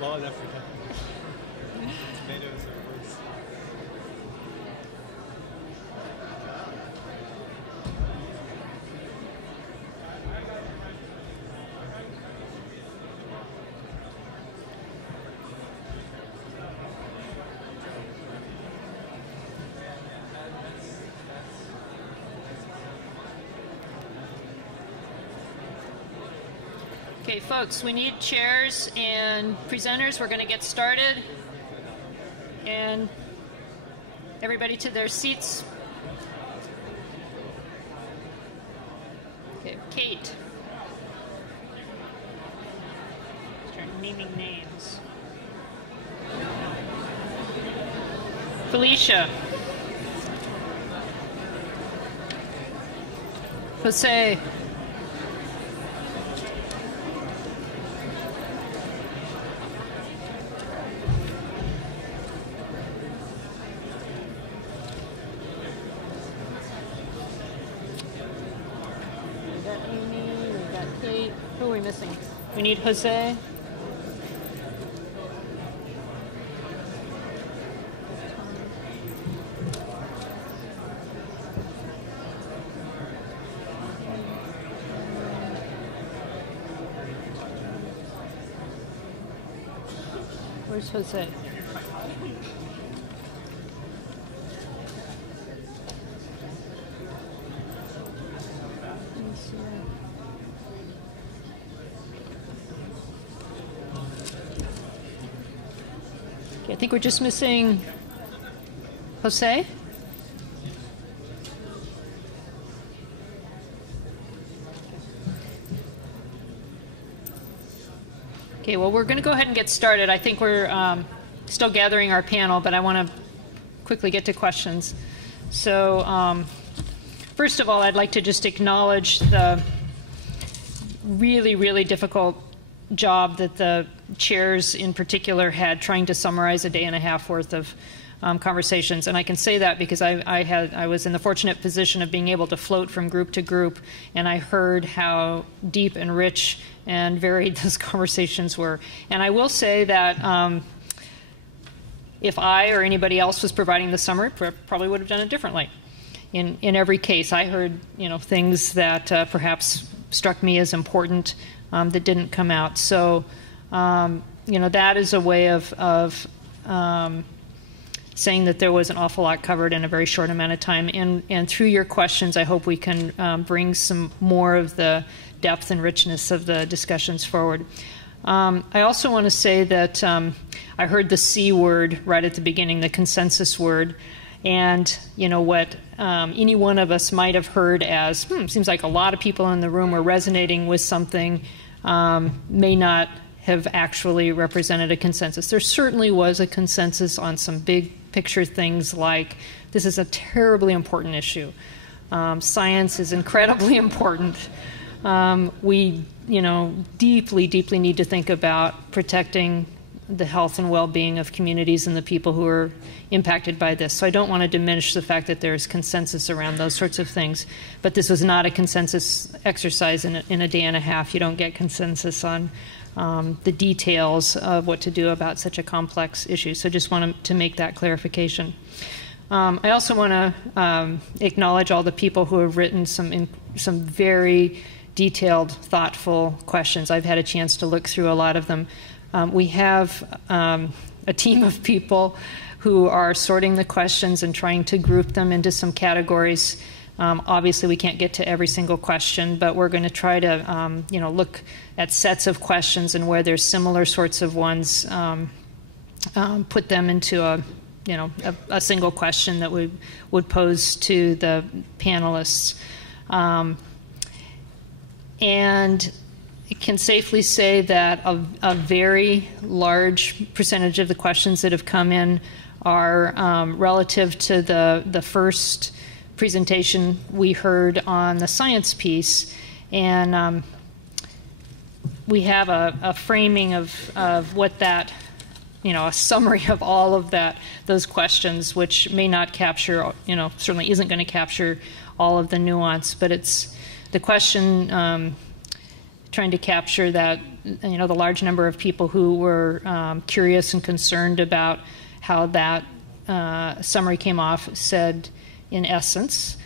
Well enough for that. Tomatoes are worse. Okay, folks, we need chairs and presenters. We're going to get started. And everybody to their seats. Okay, Kate. Start naming names. Felicia. Jose. Who are we missing? We need Jose. Where's Jose? I think we're just missing Jose. Okay, well, we're going to go ahead and get started. I think we're still gathering our panel, but I want to quickly get to questions. So first of all, I'd like to just acknowledge the really, really difficult job that the chairs in particular had trying to summarize a day and a half worth of conversations. And I can say that because I was in the fortunate position of being able to float from group to group, and I heard how deep and rich and varied those conversations were. And I will say that if I or anybody else was providing the summary, probably would have done it differently. In every case, I heard things that perhaps struck me as important that didn't come out. So, that is a way of saying that there was an awful lot covered in a very short amount of time. And through your questions, I hope we can bring some more of the depth and richness of the discussions forward. I also want to say that I heard the C word right at the beginning, the consensus word. And what any one of us might have heard as, seems like a lot of people in the room are resonating with something, may not have actually represented a consensus. There certainly was a consensus on some big picture things like, this is a terribly important issue. Science is incredibly important. We, deeply, deeply need to think about protecting the health and well-being of communities and the people who are impacted by this. So I don't want to diminish the fact that there's consensus around those sorts of things, but this was not a consensus exercise in a day and a half. You don't get consensus on the details of what to do about such a complex issue. So just wanted to make that clarification. I also want to acknowledge all the people who have written some very detailed, thoughtful questions. I've had a chance to look through a lot of them. We have a team of people who are sorting the questions and trying to group them into some categories. Obviously, we can't get to every single question, but we're going to try to look at sets of questions, and where there's similar sorts of ones, put them into a single question that we would pose to the panelists. And I can safely say that a very large percentage of the questions that have come in are relative to the first presentation we heard on the science piece. And we have a framing of what that, a summary of all of those questions, which may not capture, certainly isn't going to capture all of the nuance, but it's the question trying to capture that, you know, the large number of people who were curious and concerned about how that summary came off, said, in essence,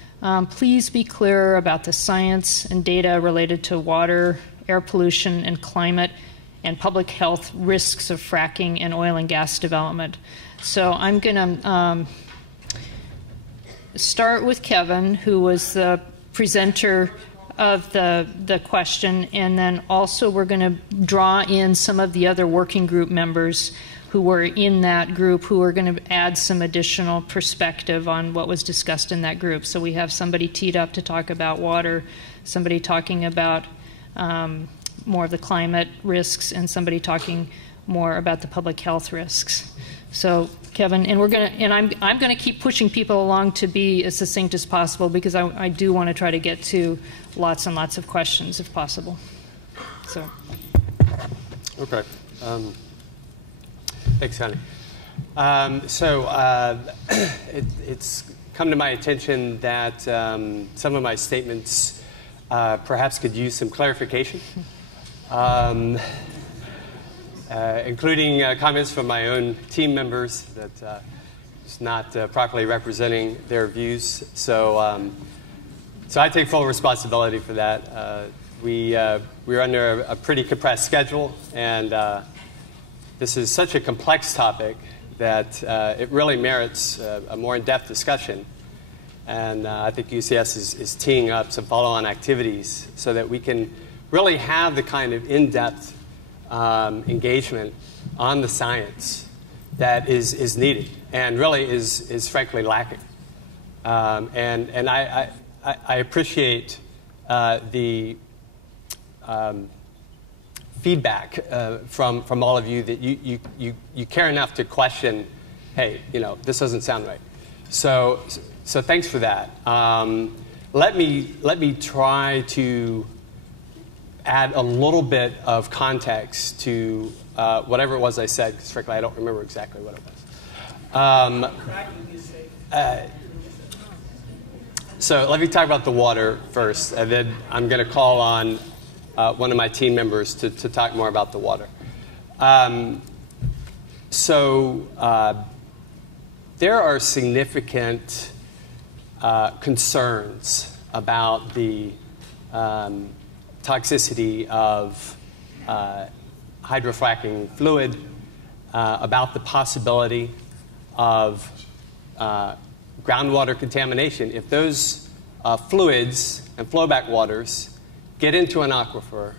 please be clear about the science and data related to water, air pollution, and climate, and public health risks of fracking and oil and gas development. So I'm going to start with Kevin, who was the presenter of the question, and then also we're going to draw in some of the other working group members who were in that group, who are going to add some additional perspective on what was discussed in that group. So we have somebody teed up to talk about water, somebody talking about more of the climate risks, and somebody talking more about the public health risks. So Kevin, and I'm going to keep pushing people along to be as succinct as possible, because I do want to try to get to lots and lots of questions if possible. So. Okay. Thanks, Connie. It's come to my attention that some of my statements perhaps could use some clarification, including comments from my own team members that is not properly representing their views. So I take full responsibility for that. We're under a pretty compressed schedule, and this is such a complex topic that it really merits a more in-depth discussion. And I think UCS is teeing up some follow-on activities so that we can really have the kind of in-depth engagement on the science that is needed and really is frankly lacking. And I appreciate the feedback from all of you that you care enough to question, hey, you know, this doesn't sound right. So thanks for that. Let me try to add a little bit of context to whatever it was I said, because frankly I don't remember exactly what it was. So let me talk about the water first, and then I'm going to call on one of my team members to talk more about the water. There are significant concerns about the toxicity of hydrofracking fluid, about the possibility of groundwater contamination. If those fluids and flowback waters get into an aquifer,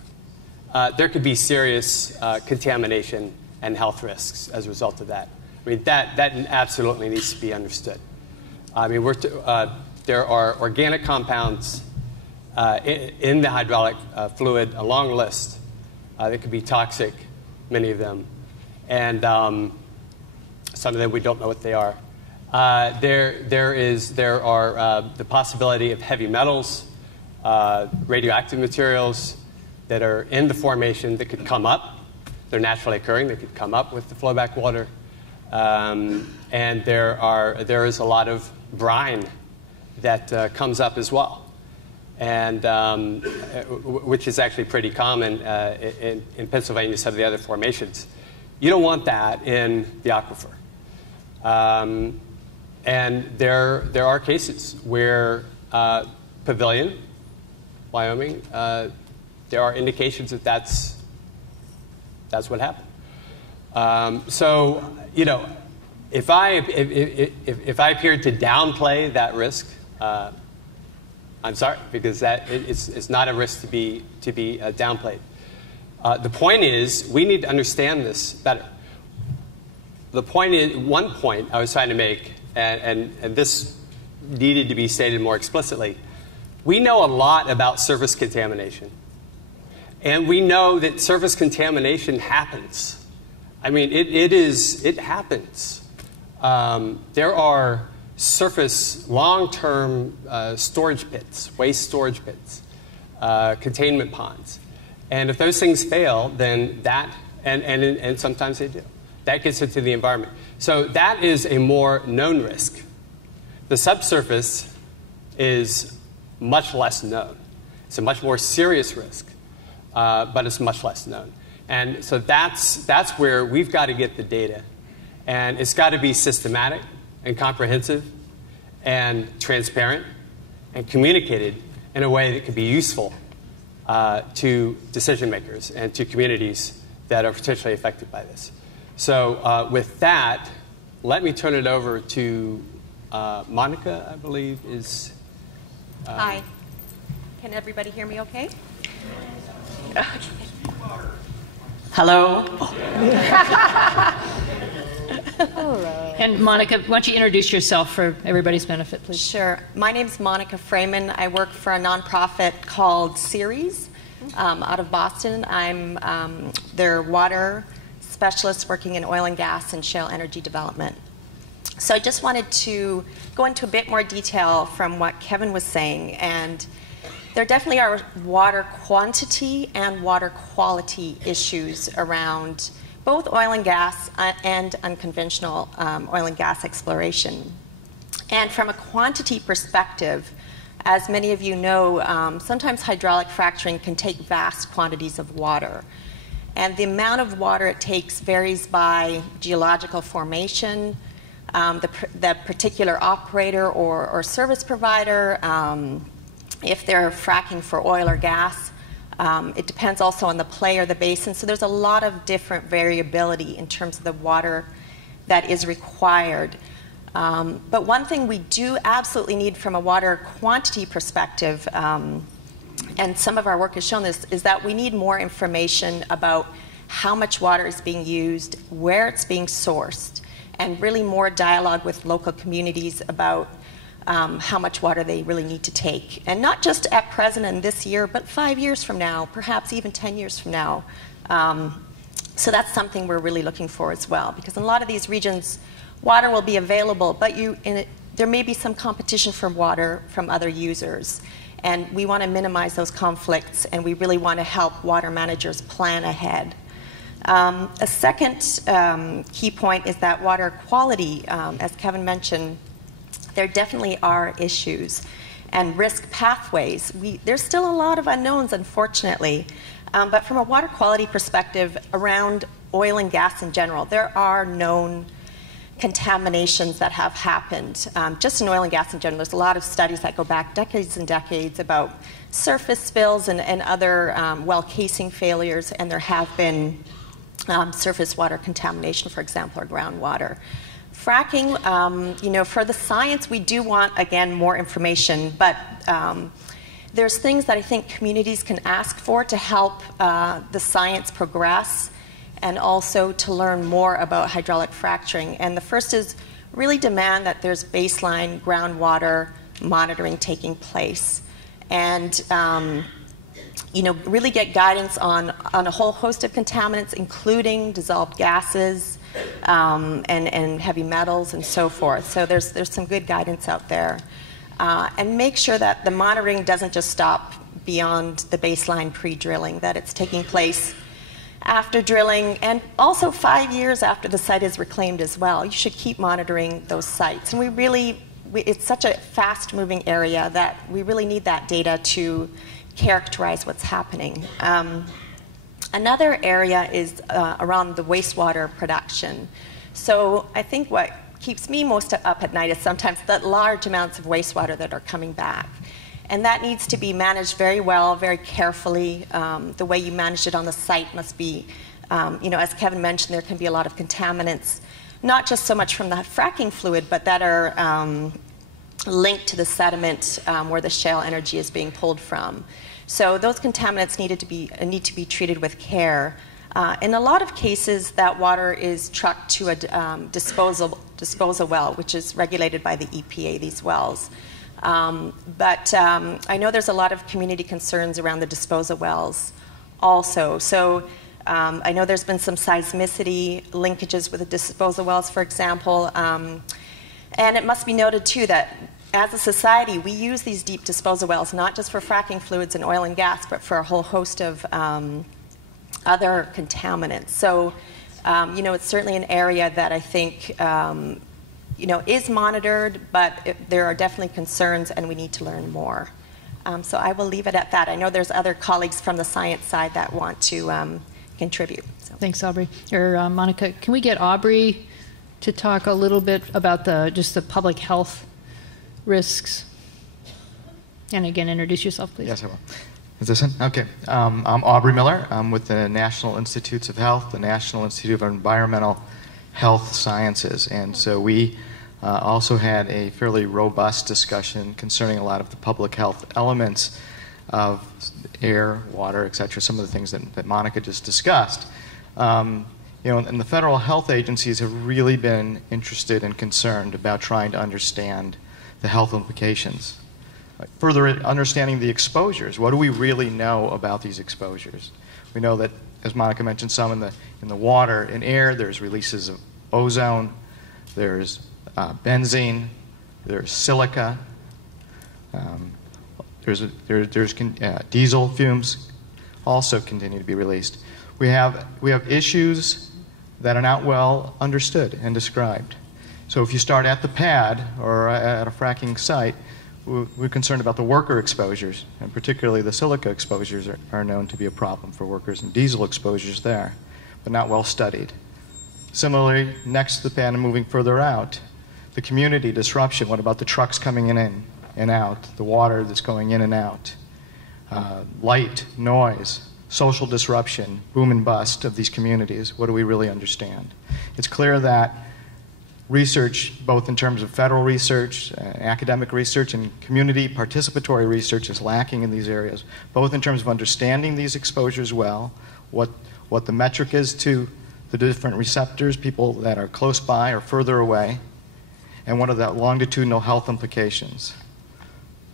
there could be serious contamination and health risks as a result of that. I mean, that absolutely needs to be understood. I mean, there are organic compounds in the hydraulic fluid, a long list. They could be toxic, many of them. And some of them we don't know what they are. There are the possibility of heavy metals, radioactive materials that are in the formation that could come up. They're naturally occurring. They could come up with the flowback water. And there is a lot of brine that comes up as well, and which is actually pretty common in Pennsylvania, some of the other formations. You don't want that in the aquifer. And there are cases where Pavilion, Wyoming, there are indications that that's what happened. So, you know, if I appeared to downplay that risk, I'm sorry, because it's not a risk to be downplayed. The point is, we need to understand this better. The point is, one point I was trying to make, and this needed to be stated more explicitly. We know a lot about surface contamination, and we know that surface contamination happens. I mean, it happens. There are surface long-term storage pits, waste storage pits, containment ponds, and if those things fail, then that and sometimes they do. That gets into the environment. So that is a more known risk. The subsurface is much less known. It's a much more serious risk. but it's much less known. And so that's where we've got to get the data. And it's got to be systematic and comprehensive and transparent and communicated in a way that can be useful to decision makers and to communities that are potentially affected by this. So with that, let me turn it over to Monica, I believe, is... Hi. Can everybody hear me okay? Hello? And Monica, why don't you introduce yourself for everybody's benefit, please? Sure. My name's Monica Freeman. I work for a nonprofit called Ceres out of Boston. I'm their water specialist working in oil and gas and shale energy development. So I just wanted to go into a bit more detail from what Kevin was saying. And there definitely are water quantity and water quality issues around both oil and gas and unconventional oil and gas exploration. And from a quantity perspective, as many of you know, sometimes hydraulic fracturing can take vast quantities of water. And the amount of water it takes varies by geological formation, the particular operator or service provider, if they're fracking for oil or gas. It depends also on the play or the basin. So there's a lot of different variability in terms of the water that is required. But one thing we do absolutely need from a water quantity perspective, and some of our work has shown this, is that we need more information about how much water is being used, where it's being sourced, and really more dialogue with local communities about how much water they really need to take. And not just at present and this year, but 5 years from now, perhaps even 10 years from now. So that's something we're really looking for as well, because in a lot of these regions, water will be available, but there may be some competition for water from other users. And we want to minimize those conflicts, and we really want to help water managers plan ahead. A second key point is that water quality, as Kevin mentioned, there definitely are issues and risk pathways. There's still a lot of unknowns, unfortunately. But from a water quality perspective, around oil and gas in general, there are known contaminations that have happened. Just in oil and gas in general, there's a lot of studies that go back decades and decades about surface spills and other well casing failures, and there have been surface water contamination, for example, or groundwater. Fracking, for the science, we do want, again, more information, but there's things that I think communities can ask for to help the science progress and also to learn more about hydraulic fracturing. And the first is really demand that there's baseline groundwater monitoring taking place. And really get guidance on a whole host of contaminants, including dissolved gases and heavy metals and so forth. So there's some good guidance out there. And make sure that the monitoring doesn't just stop beyond the baseline pre-drilling, that it's taking place after drilling and also 5 years after the site is reclaimed as well. You should keep monitoring those sites. And it's such a fast-moving area that we really need that data to characterize what's happening. Another area is around the wastewater production. So I think what keeps me most up at night is sometimes the large amounts of wastewater that are coming back. And that needs to be managed very well, very carefully. The way you manage it on the site must be, as Kevin mentioned, there can be a lot of contaminants, not just so much from the fracking fluid, but that are linked to the sediment where the shale energy is being pulled from. So those contaminants need to be treated with care. In a lot of cases, that water is trucked to a disposal well, which is regulated by the EPA, these wells. But I know there's a lot of community concerns around the disposal wells also. So I know there's been some seismicity linkages with the disposal wells, for example. And it must be noted, too, that as a society, we use these deep disposal wells not just for fracking fluids and oil and gas, but for a whole host of other contaminants. So, it's certainly an area that I think, is monitored, but there are definitely concerns, and we need to learn more. So I will leave it at that. I know there's other colleagues from the science side that want to contribute. So. Thanks, Aubrey. Or Monica, can we get Aubrey to talk a little bit about just the public health risks? And again, introduce yourself, please. Yes, I will. Is this in? Okay. I'm Aubrey Miller. I'm with the National Institutes of Health, the National Institute of Environmental Health Sciences. And so we also had a fairly robust discussion concerning a lot of the public health elements of air, water, et cetera, some of the things that Monica just discussed. And the federal health agencies have really been interested and concerned about trying to understand the health implications. Further understanding the exposures. What do we really know about these exposures? We know that, as Monica mentioned, some in the water and air, there's releases of ozone, there's benzene, there's silica, there's diesel fumes also continue to be released. We have issues that are not well understood and described. So if you start at the pad or at a fracking site, we're concerned about the worker exposures, and particularly the silica exposures are known to be a problem for workers, and diesel exposures there, but not well studied. Similarly, next to the pad and moving further out, the community disruption. What about the trucks coming in and out, the water that's going in and out, light, noise, social disruption, boom and bust of these communities? What do we really understand? It's clear that research, both in terms of federal research, academic research, and community participatory research is lacking in these areas, both in terms of understanding these exposures well, what the metric is to the different receptors, people that are close by or further away, and what are the longitudinal health implications.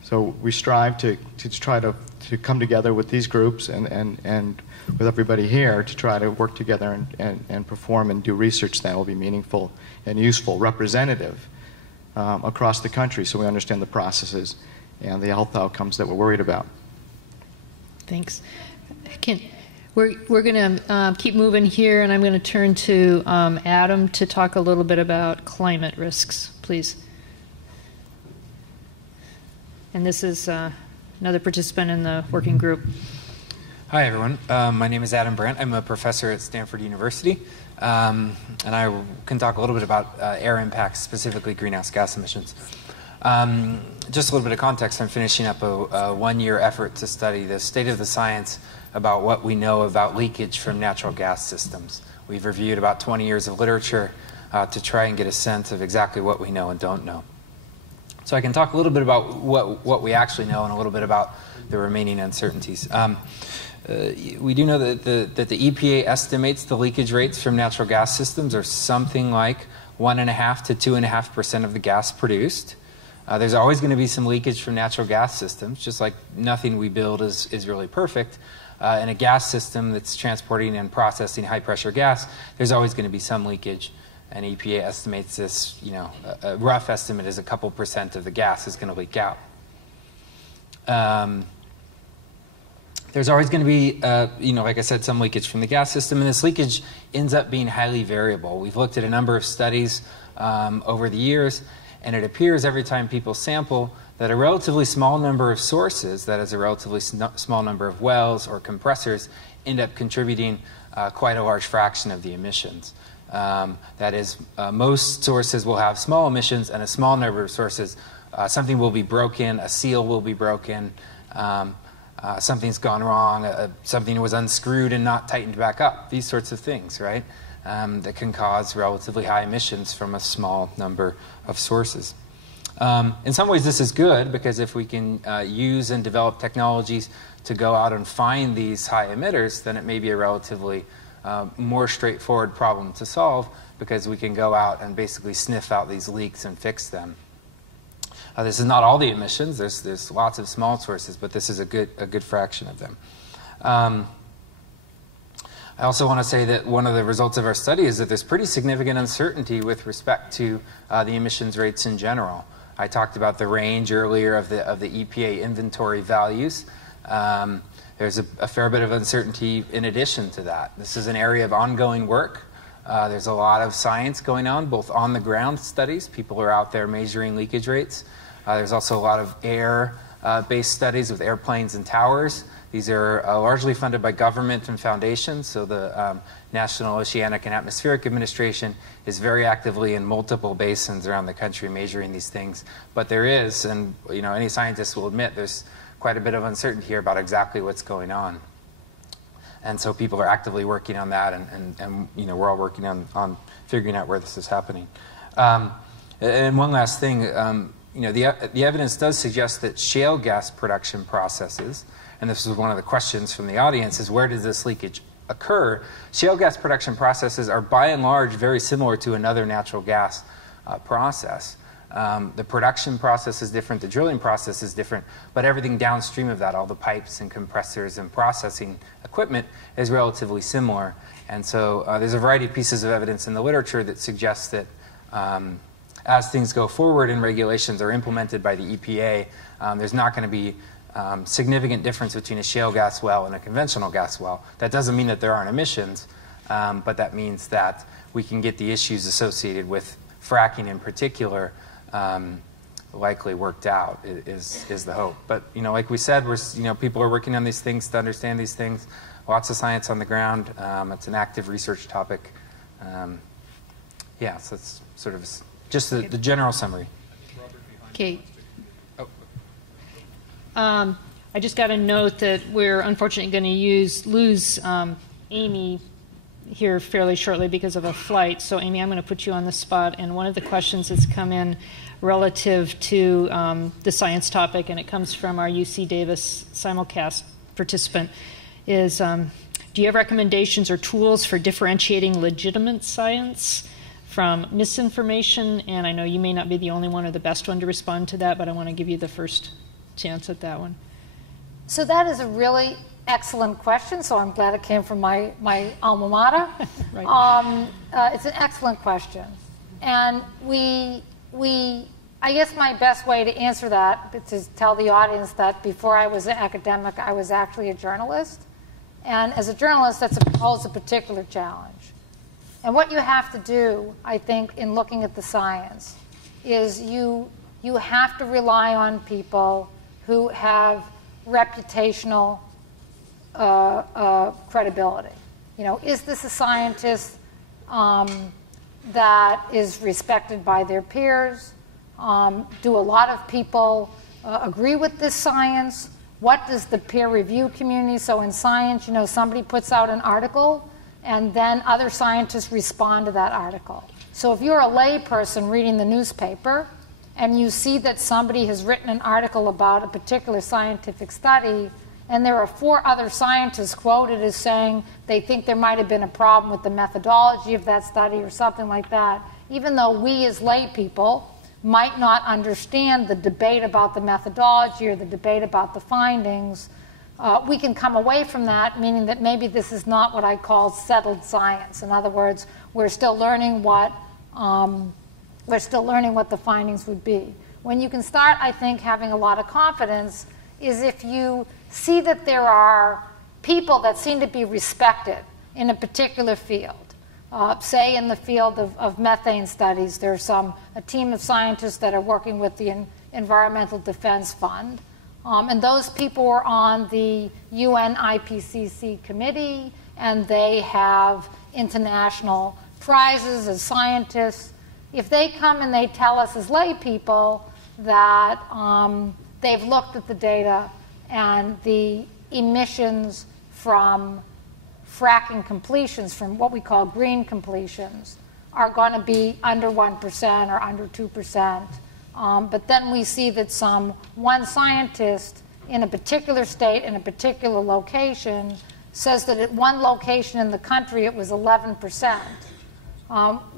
So we strive to try to come together with these groups and with everybody here to try to work together and perform and do research that will be meaningful and useful, representative across the country, so we understand the processes and the health outcomes that we're worried about. Thanks. We're going to keep moving here, and I'm going to turn to Adam to talk a little bit about climate risks, please. And this is another participant in the working group. Hi, everyone. My name is Adam Brandt. I'm a professor at Stanford University, and I can talk a little bit about air impacts, specifically greenhouse gas emissions. Just a little bit of context, I'm finishing up a one-year effort to study the state of the science about what we know about leakage from natural gas systems. We've reviewed about 20 years of literature to try and get a sense of exactly what we know and don't know. So I can talk a little bit about what we actually know and a little bit about the remaining uncertainties. We do know that the EPA estimates the leakage rates from natural gas systems are something like 1.5% to 2.5% of the gas produced. There's always going to be some leakage from natural gas systems, just like nothing we build is really perfect. In a gas system that's transporting and processing high-pressure gas, there's always going to be some leakage. And EPA estimates this, a rough estimate is a couple % of the gas is going to leak out. There's always going to be, like I said, some leakage from the gas system, and this leakage ends up being highly variable. We've looked at a number of studies over the years, and it appears every time people sample that a relatively small number of sources, that is a relatively small number of wells or compressors, end up contributing quite a large fraction of the emissions. That is, most sources will have small emissions, and a small number of sources, something will be broken, a seal will be broken, something's gone wrong, something was unscrewed and not tightened back up, these sorts of things, right? That can cause relatively high emissions from a small number of sources. In some ways this is good, because if we can use and develop technologies to go out and find these high emitters, then it may be a relatively more straightforward problem to solve, because we can go out and basically sniff out these leaks and fix them. This is not all the emissions. There's lots of small sources, but this is a good fraction of them. I also want to say that one of the results of our study is that there's pretty significant uncertainty with respect to the emissions rates in general. I talked about the range earlier of the EPA inventory values. There's a fair bit of uncertainty in addition to that. This is an area of ongoing work. There's a lot of science going on, both on the ground studies. People are out there measuring leakage rates. There's also a lot of air based studies with airplanes and towers. These are largely funded by government and foundations, so the National Oceanic and Atmospheric Administration is very actively in multiple basins around the country measuring these things. But there is, and any scientist will admit, there's quite a bit of uncertainty here about exactly what's going on. And so people are actively working on that, and we're all working on figuring out where this is happening. And one last thing, the evidence does suggest that shale gas production processes, and this was one of the questions from the audience, is where does this leakage occur? Shale gas production processes are by and large very similar to another natural gas process. The production process is different, the drilling process is different, but everything downstream of that, all the pipes and compressors and processing equipment, is relatively similar. And so there's a variety of pieces of evidence in the literature that suggests that as things go forward and regulations are implemented by the EPA, there's not going to be significant difference between a shale gas well and a conventional gas well. That doesn't mean that there aren't emissions, but that means that we can get the issues associated with fracking in particular likely worked out, is the hope. But like we said, people are working on these things to understand these things. Lots of science on the ground. It's an active research topic. Yeah, so it's sort of just the general summary. Okay. I just got a note that we're unfortunately going to lose Amy here fairly shortly because of a flight. So, Amy, I'm going to put you on the spot. And one of the questions that's come in relative to the science topic, and it comes from our UC Davis simulcast participant, is do you have recommendations or tools for differentiating legitimate science from misinformation? And I know you may not be the only one or the best one to respond to that, but I want to give you the first chance at that one. So that is a really excellent question, so I'm glad it came from my alma mater. Right. It's an excellent question. And I guess my best way to answer that is to tell the audience that before I was an academic, I was actually a journalist. And as a journalist, that's posed a particular challenge. And what you have to do, I think, in looking at the science is you have to rely on people who have reputational credibility. Is this a scientist that is respected by their peers? Do a lot of people agree with this science? What does the peer review community, so in science, somebody puts out an article and then other scientists respond to that article. So if you're a lay person reading the newspaper and you see that somebody has written an article about a particular scientific study and there are 4 other scientists quoted as saying they think there might have been a problem with the methodology of that study or something like that, even though we as lay people might not understand the debate about the methodology or the debate about the findings, we can come away from that, meaning that maybe this is not what I call settled science. In other words, we're still learning what the findings would be. When you can start, I think, having a lot of confidence is if you see that there are people that seem to be respected in a particular field. Say in the field of methane studies, there's a team of scientists that are working with the Environmental Defense Fund. And those people are on the UN IPCC committee, and they have international prizes as scientists. If they come and they tell us as lay people that they've looked at the data and the emissions from fracking completions, from what we call green completions, are going to be under 1% or under 2%. But then we see that one scientist in a particular state, in a particular location, says that at one location in the country it was 11%.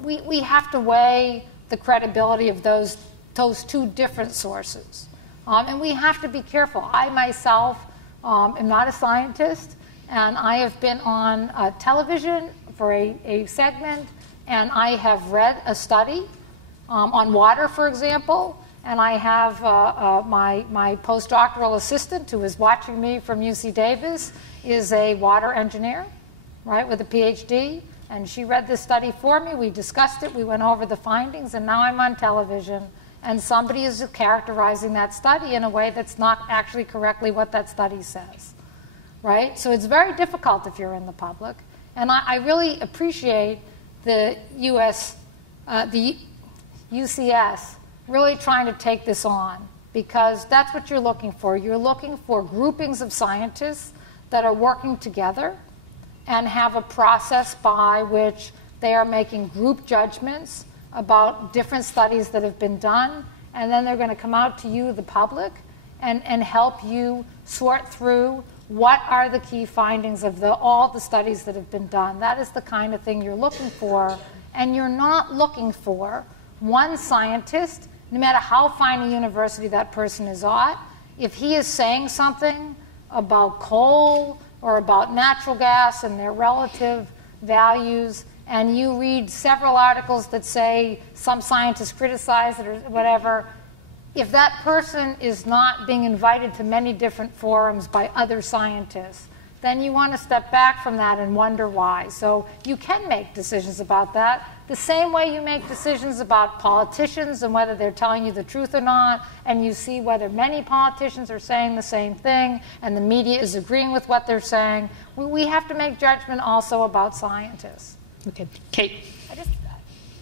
We have to weigh the credibility of those 2 different sources. And we have to be careful. I myself am not a scientist, and I have been on television for a segment, and I have read a study on water, for example, and I have my postdoctoral assistant who is watching me from UC Davis is a water engineer, right, with a PhD, and she read this study for me. We discussed it. We went over the findings, and now I'm on television, and somebody is characterizing that study in a way that's not actually correctly what that study says, right? So it's very difficult if you're in the public. And I really appreciate the UCS really trying to take this on, because that's what you're looking for. You're looking for groupings of scientists that are working together and have a process by which they are making group judgments about different studies that have been done, and then they're going to come out to you, the public, and help you sort through what are the key findings of all the studies that have been done. That is the kind of thing you're looking for, and you're not looking for one scientist, no matter how fine a university that person is at, if he is saying something about coal or about natural gas and their relative values, and you read several articles that say some scientists criticize it or whatever, if that person is not being invited to many different forums by other scientists, then you want to step back from that and wonder why. So you can make decisions about that the same way you make decisions about politicians and whether they're telling you the truth or not, and you see whether many politicians are saying the same thing and the media is agreeing with what they're saying. We have to make judgment also about scientists. Okay. Kate.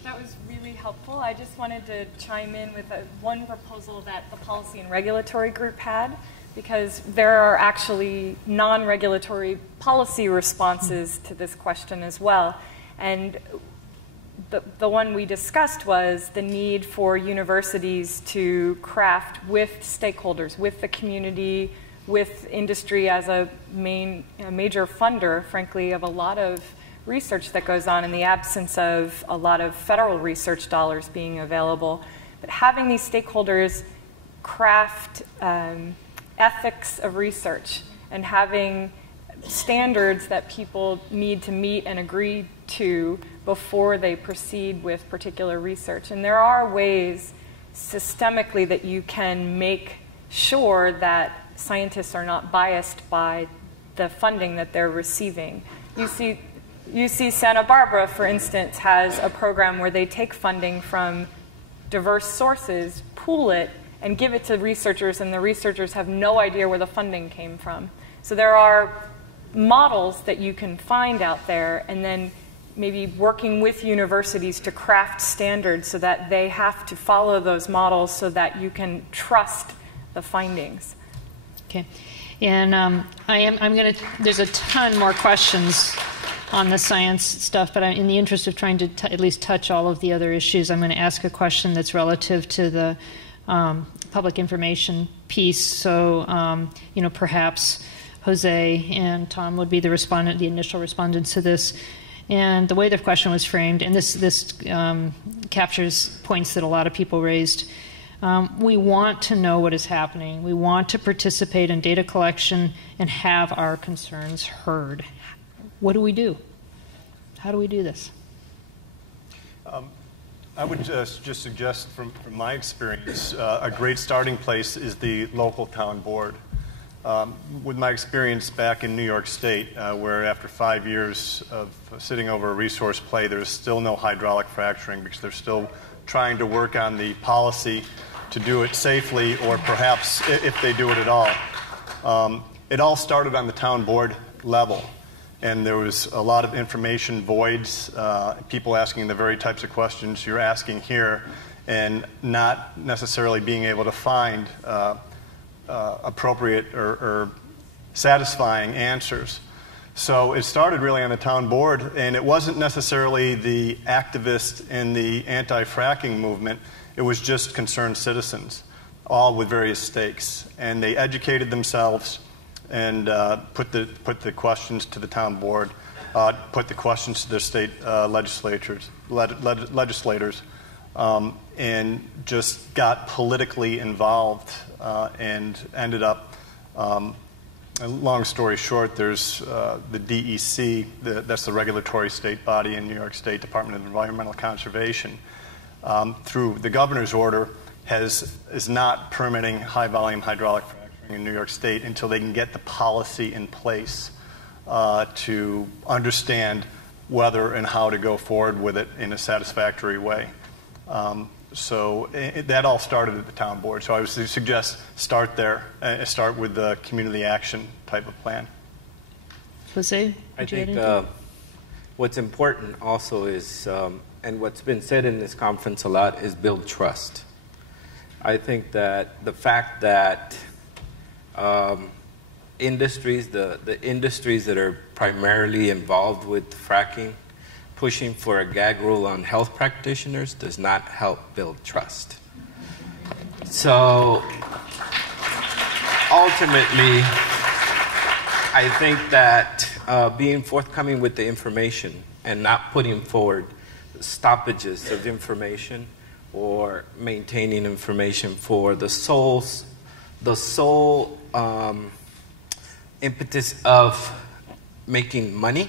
That was really helpful. I just wanted to chime in with one proposal that the Policy and Regulatory Group had, because there are actually non-regulatory policy responses to this question as well. And the one we discussed was the need for universities to craft with stakeholders, with the community, with industry as a major funder, frankly, of a lot of research that goes on in the absence of a lot of federal research dollars being available. But having these stakeholders craft ethics of research and having standards that people need to meet and agree to before they proceed with particular research. And there are ways systemically that you can make sure that scientists are not biased by the funding that they're receiving. UC Santa Barbara, for instance, has a program where they take funding from diverse sources, pool it, and give it to researchers, and the researchers have no idea where the funding came from. So there are models that you can find out there, and then maybe working with universities to craft standards so that they have to follow those models so that you can trust the findings. Okay. And there's a ton more questions on the science stuff, but in the interest of trying to at least touch all of the other issues, I'm going to ask a question that's relative to the public information piece. So, perhaps Jose and Tom would be the initial respondents to this. And the way the question was framed, and this captures points that a lot of people raised. We want to know what is happening. We want to participate in data collection and have our concerns heard. What do we do? How do we do this? I would just suggest from my experience, a great starting place is the local town board. With my experience back in New York State, where after 5 years of sitting over a resource play, there's still no hydraulic fracturing because they're still trying to work on the policy to do it safely, or perhaps if they do it at all. It all started on the town board level. And there was a lot of information voids, people asking the very types of questions you're asking here, and not necessarily being able to find appropriate or satisfying answers. So it started really on the town board, and it wasn't necessarily the activists in the anti-fracking movement. It was just concerned citizens, all with various stakes. And they educated themselves and put the questions to the town board, put the questions to their state legislators, and just got politically involved and ended up, long story short, there's the DEC, that's the regulatory state body in New York State, Department of Environmental Conservation, through the governor's order, is not permitting high-volume hydraulic fracturing in New York State until they can get the policy in place to understand whether and how to go forward with it in a satisfactory way. So that all started at the town board. So I would suggest start there, start with the community action type of plan. Jose? I think what's important also is, and what's been said in this conference a lot, is build trust. I think that the fact that industries, the industries that are primarily involved with fracking, pushing for a gag rule on health practitioners does not help build trust. So ultimately, I think that being forthcoming with the information and not putting forward stoppages of information or maintaining information for the sole impetus of making money,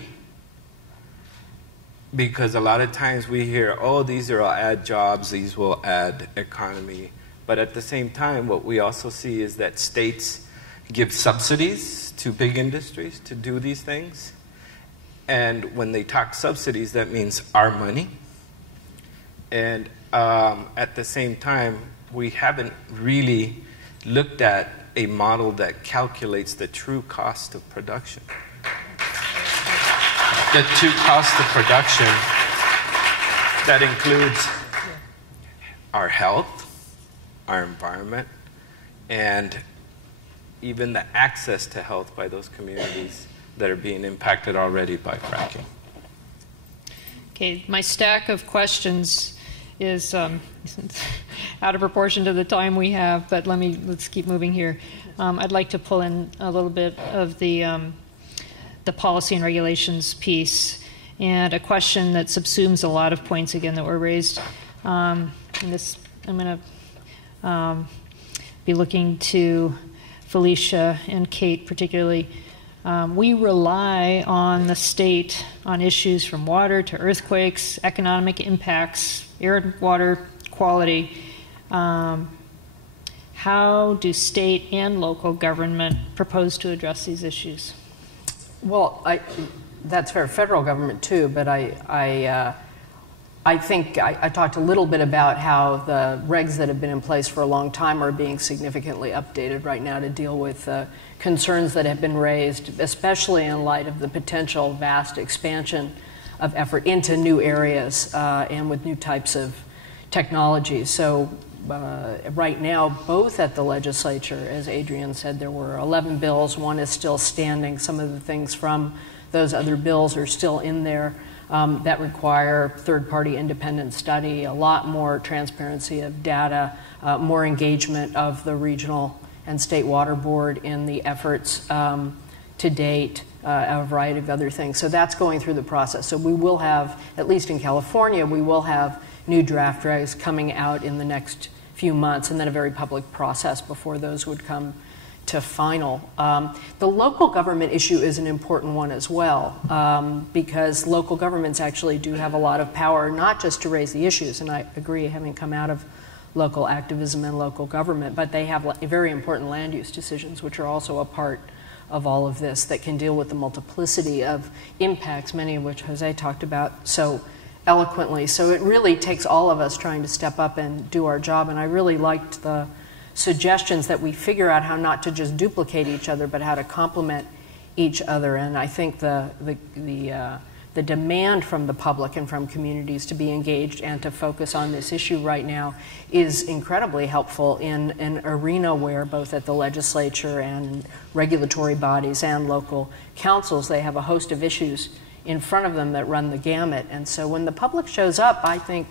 because a lot of times we hear, oh, these will add jobs, these will add economy, but at the same time what we also see is that states give subsidies to big industries to do these things, and when they talk subsidies, that means our money, and at the same time we haven't really looked at a model that calculates the true cost of production. The true cost of production that includes our health, our environment, and even the access to health by those communities that are being impacted already by fracking. Okay, my stack of questions is out of proportion to the time we have, but let's keep moving here. I'd like to pull in a little bit of the policy and regulations piece, and a question that subsumes a lot of points again that were raised. And this, I'm going to be looking to Felicia and Kate particularly. We rely on the state on issues from water to earthquakes, economic impacts, air and water quality. How do state and local government propose to address these issues? Well, that's for federal government too, but I think I talked a little bit about how the regs that have been in place for a long time are being significantly updated right now to deal with concerns that have been raised, especially in light of the potential vast expansion of effort into new areas and with new types of technologies. So right now, both at the legislature, as Adrian said, there were 11 bills. One is still standing. Some of the things from those other bills are still in there that require third-party independent study, a lot more transparency of data, more engagement of the regional and state water board in the efforts to date, a variety of other things. So that's going through the process. So we will have, at least in California, we will have new draft regs coming out in the next few months, and then a very public process before those would come to final. The local government issue is an important one as well, because local governments actually do have a lot of power, not just to raise the issues, and I agree, having come out of local activism and local government, but they have very important land use decisions, which are also a part of all of this, that can deal with the multiplicity of impacts, many of which Jose talked about so eloquently. So it really takes all of us trying to step up and do our job, and I really liked the suggestions that we figure out how not to just duplicate each other, but how to complement each other. And I think the demand from the public and from communities to be engaged and to focus on this issue right now is incredibly helpful in an arena where both at the legislature and regulatory bodies and local councils, they have a host of issues in front of them that run the gamut. And so when the public shows up, I think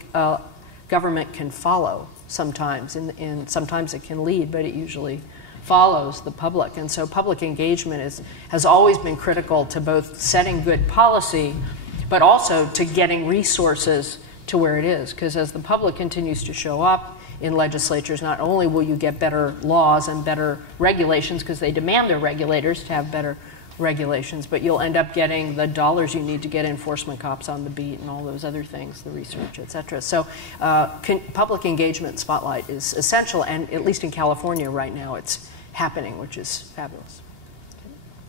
government can follow sometimes, and sometimes it can lead, but it usually follows the public. And so public engagement has always been critical to both setting good policy, but also to getting resources to where it is. Because as the public continues to show up in legislatures, not only will you get better laws and better regulations, because they demand their regulators to have better regulations, but you'll end up getting the dollars you need to get enforcement cops on the beat and all those other things, the research, et cetera. So public engagement spotlight is essential, and at least in California right now it's happening, which is fabulous.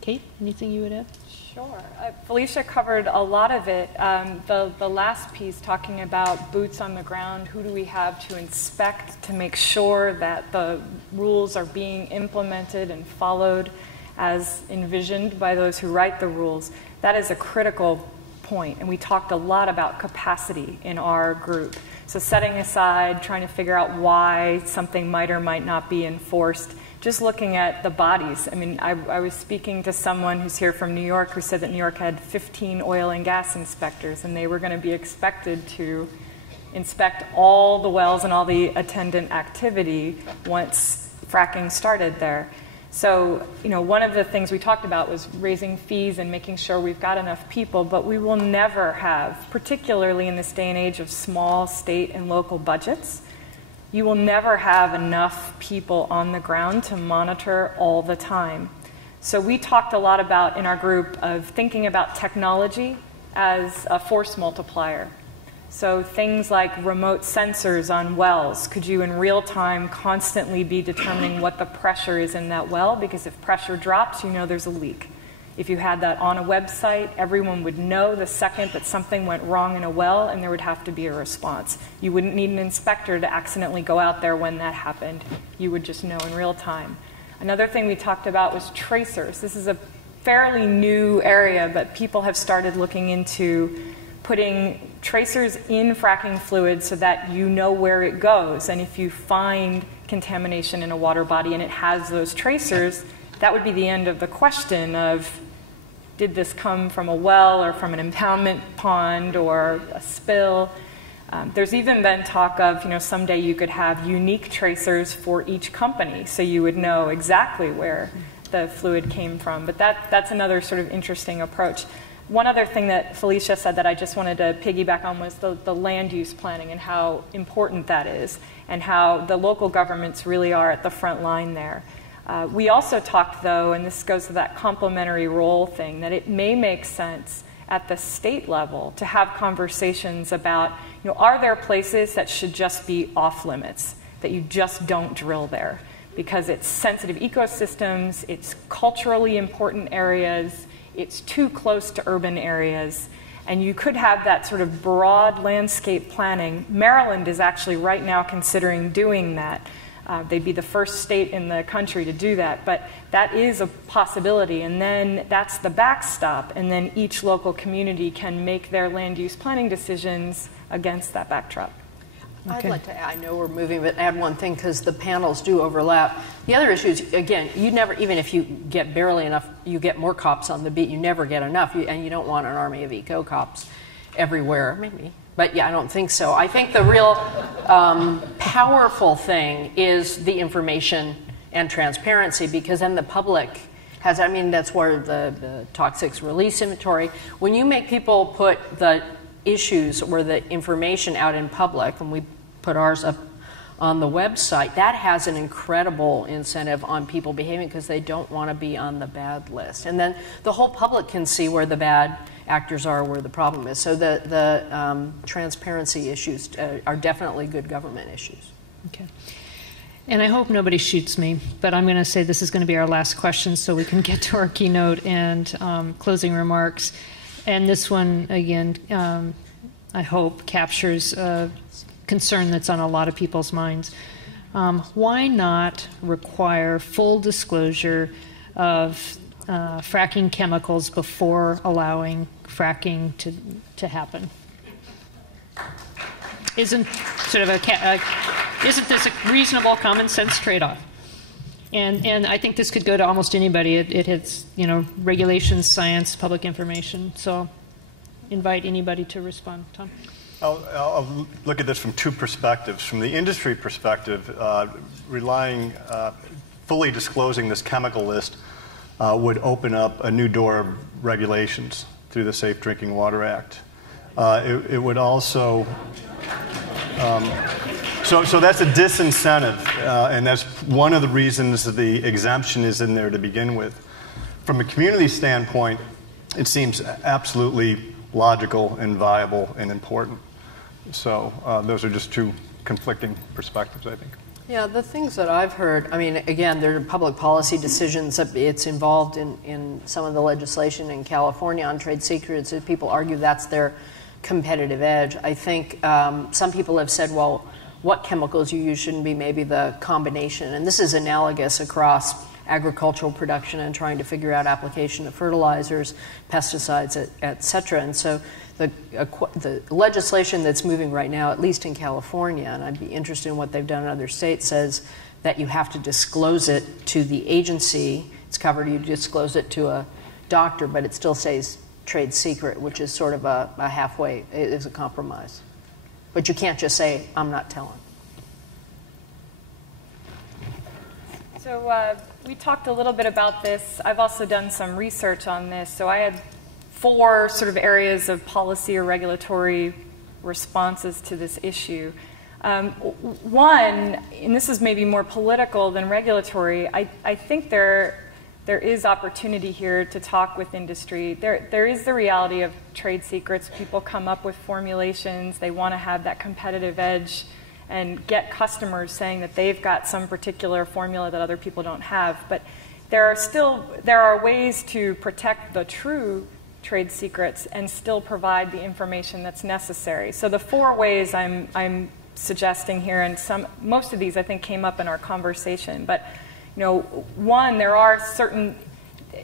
Kate, anything you would add? Sure. Felicia covered a lot of it. The last piece talking about boots on the ground, who do we have to inspect to make sure that the rules are being implemented and followed as envisioned by those who write the rules. That is a critical point, and we talked a lot about capacity in our group. So setting aside, trying to figure out why something might or might not be enforced, just looking at the bodies. I mean, I was speaking to someone who's here from New York who said that New York had 15 oil and gas inspectors, and they were going to be expected to inspect all the wells and all the attendant activity once fracking started there. So, you know, one of the things we talked about was raising fees and making sure we've got enough people, but we will never have, particularly in this day and age of small state and local budgets, you will never have enough people on the ground to monitor all the time. So we talked a lot about, in our group, of thinking about technology as a force multiplier. So things like remote sensors on wells. Could you in real time constantly be determining what the pressure is in that well? Because if pressure drops, you know there's a leak. If you had that on a website, everyone would know the second that something went wrong in a well, and there would have to be a response. You wouldn't need an inspector to accidentally go out there when that happened. You would just know in real time. Another thing we talked about was tracers. This is a fairly new area, but people have started looking into putting tracers in fracking fluid so that you know where it goes. And if you find contamination in a water body and it has those tracers, that would be the end of the question of, did this come from a well or from an impoundment pond or a spill? There's even been talk of, you know, someday you could have unique tracers for each company, so you would know exactly where the fluid came from. But that's another sort of interesting approach. One other thing that Felicia said that I just wanted to piggyback on was the land use planning and how important that is, and how the local governments really are at the front line there. We also talked, though, and this goes to that complementary role thing, that it may make sense at the state level to have conversations about, you know, are there places that should just be off limits, that you just don't drill there because it's sensitive ecosystems, it's culturally important areas, it's too close to urban areas, and you could have that sort of broad landscape planning. Maryland is actually right now considering doing that. They'd be the first state in the country to do that, but that is a possibility, and then that's the backstop, and then each local community can make their land use planning decisions against that backdrop. Okay. Okay. I'd like to, I know we're moving, but add one thing because the panels do overlap. The other issue is, again, you never, even if you get barely enough, you get more cops on the beat, you never get enough, and you don't want an army of eco-cops everywhere, maybe. But yeah, I don't think so. I think the real powerful thing is the information and transparency, because then the public has, I mean, that's where the toxics release inventory, when you make people put the issues or the information out in public, and we put ours up on the website, that has an incredible incentive on people behaving because they don't want to be on the bad list. And then the whole public can see where the bad actors are, where the problem is. So the transparency issues are definitely good government issues. Okay. And I hope nobody shoots me, but I'm going to say this is going to be our last question so we can get to our keynote and closing remarks. And this one, again, I hope captures a concern that's on a lot of people's minds. Why not require full disclosure of fracking chemicals before allowing fracking to happen? Isn't this a reasonable common sense trade-off? And I think this could go to almost anybody. It hits, you know, regulations, science, public information. So invite anybody to respond. Tom? I'll look at this from two perspectives. From the industry perspective, fully disclosing this chemical list would open up a new door of regulations through the Safe Drinking Water Act. It would also, so that's a disincentive, and that's one of the reasons the exemption is in there to begin with. From a community standpoint, it seems absolutely logical and viable and important. So those are just two conflicting perspectives, I think. Yeah, the things that I've heard, I mean, again, there are public policy decisions. It's involved in some of the legislation in California on trade secrets. People argue that's their competitive edge. I think some people have said, well, what chemicals you use shouldn't be maybe the combination. And this is analogous across agricultural production and trying to figure out application of fertilizers, pesticides, et cetera. And so the legislation that's moving right now, at least in California, and I'd be interested in what they've done in other states, says that you have to disclose it to the agency. It's covered, you disclose it to a doctor, but it still says trade secret, which is sort of a halfway, it is a compromise. But you can't just say, I'm not telling. So we talked a little bit about this. I've also done some research on this. So I had 4 sort of areas of policy or regulatory responses to this issue. One, and this is maybe more political than regulatory, I think there is opportunity here to talk with industry. There is the reality of trade secrets. People come up with formulations. They want to have that competitive edge and get customers saying that they've got some particular formula that other people don't have. But there are ways to protect the true trade secrets and still provide the information that's necessary. So the 4 ways I'm suggesting here, and most of these I think came up in our conversation, but one, there are certain,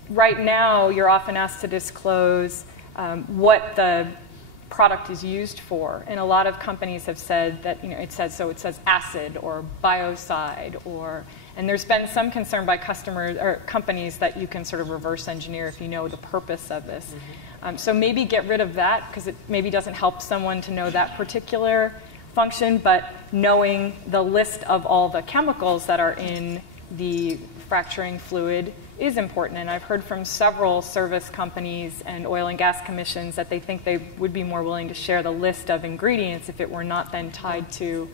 right now you're often asked to disclose what the product is used for, and a lot of companies have said that it says acid or biocide, and there's been some concern by customers or companies that you can sort of reverse engineer if you know the purpose of this. So maybe get rid of that, because it maybe doesn't help someone to know that particular function, but knowing the list of all the chemicals that are in the fracturing fluid is important. And I've heard from several service companies and oil and gas commissions that they think they would be more willing to share the list of ingredients if it were not then tied to,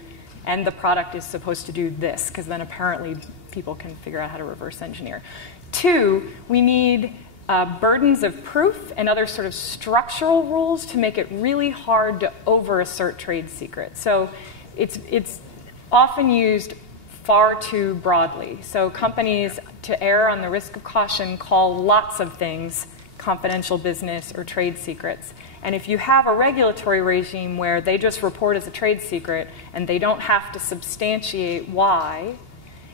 and the product is supposed to do this, because then apparently people can figure out how to reverse engineer. 2, we need burdens of proof and other sort of structural rules to make it really hard to over-assert trade secrets. So it's often used far too broadly. So companies, to err on the risk of caution, call lots of things confidential business or trade secrets. And if you have a regulatory regime where they just report as a trade secret and they don't have to substantiate why,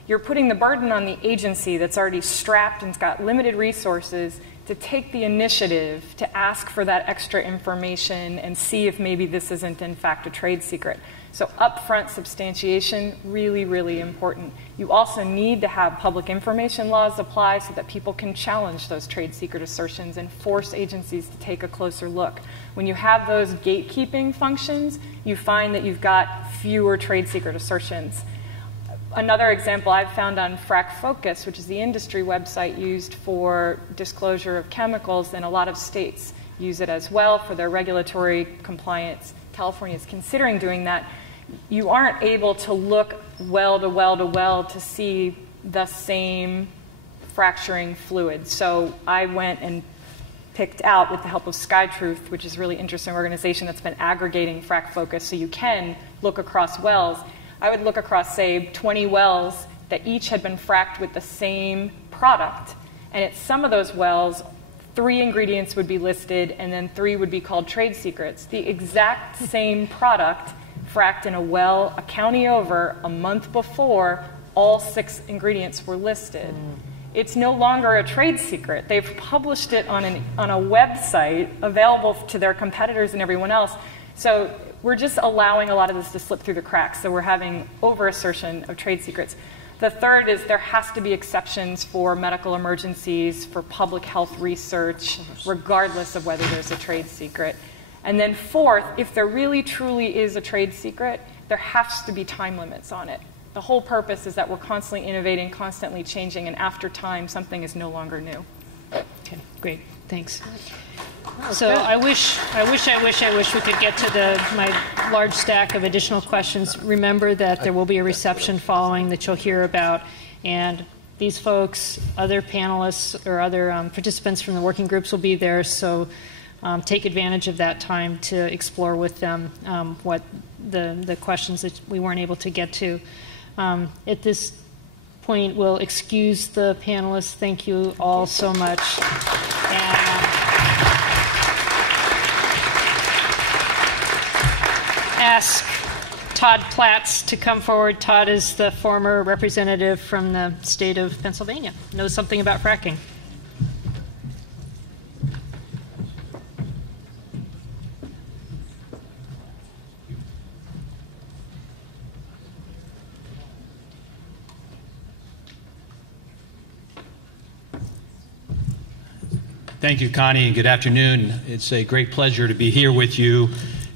you're putting the burden on the agency that's already strapped and's got limited resources to take the initiative to ask for that extra information and see if maybe this isn't in fact a trade secret. So upfront substantiation, really, really important. You also need to have public information laws apply so that people can challenge those trade secret assertions and force agencies to take a closer look. When you have those gatekeeping functions, you find that you've got fewer trade secret assertions. Another example I've found on FracFocus, which is the industry website used for disclosure of chemicals, and a lot of states use it as well for their regulatory compliance. California is considering doing that. You aren't able to look well to well to well to see the same fracturing fluid. So I went and picked out, with the help of SkyTruth, which is a really interesting organization that's been aggregating FracFocus, so you can look across wells. I would look across, say, 20 wells that each had been fracked with the same product. And at some of those wells, 3 ingredients would be listed, and then 3 would be called trade secrets. The exact same product fracked in a well a county over a month before, all 6 ingredients were listed. It's no longer a trade secret. They've published it on a website available to their competitors and everyone else. So we're just allowing a lot of this to slip through the cracks. So we're having over-assertion of trade secrets. The third is there has to be exceptions for medical emergencies, for public health research, regardless of whether there's a trade secret. And then 4th, if there really truly is a trade secret, there has to be time limits on it. The whole purpose is that we're constantly innovating, constantly changing, and after time, something is no longer new. Okay, great, thanks. So I wish we could get to my large stack of additional questions. Remember that there will be a reception following that you'll hear about, and these folks, other panelists or other participants from the working groups will be there, so take advantage of that time to explore with them what the questions that we weren't able to get to. At this point, we'll excuse the panelists. Thank you all so much. And ask Todd Platts to come forward. Todd is the former representative from the state of Pennsylvania, knows something about fracking. Thank you, Connie, and good afternoon. It's a great pleasure to be here with you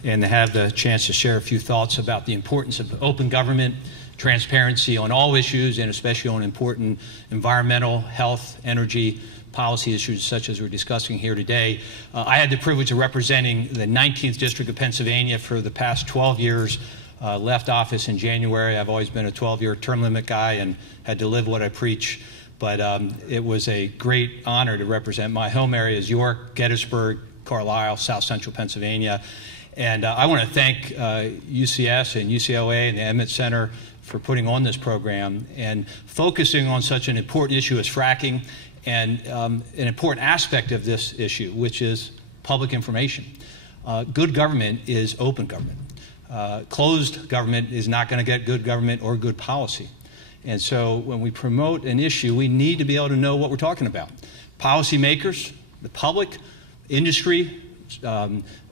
and to have the chance to share a few thoughts about the importance of open government, transparency on all issues, and especially on important environmental, health, energy, policy issues such as we're discussing here today. I had the privilege of representing the 19th District of Pennsylvania for the past 12 years. Left office in January. I've always been a 12-year term limit guy and had to live what I preach. But it was a great honor to represent my home areas, York, Gettysburg, Carlisle, South Central Pennsylvania. And I want to thank UCS and UCLA and the Emmett Center for putting on this program and focusing on such an important issue as fracking and an important aspect of this issue, which is public information. Good government is open government. Closed government is not going to get good government or good policy. And so when we promote an issue, we need to be able to know what we're talking about. Policymakers, the public, industry,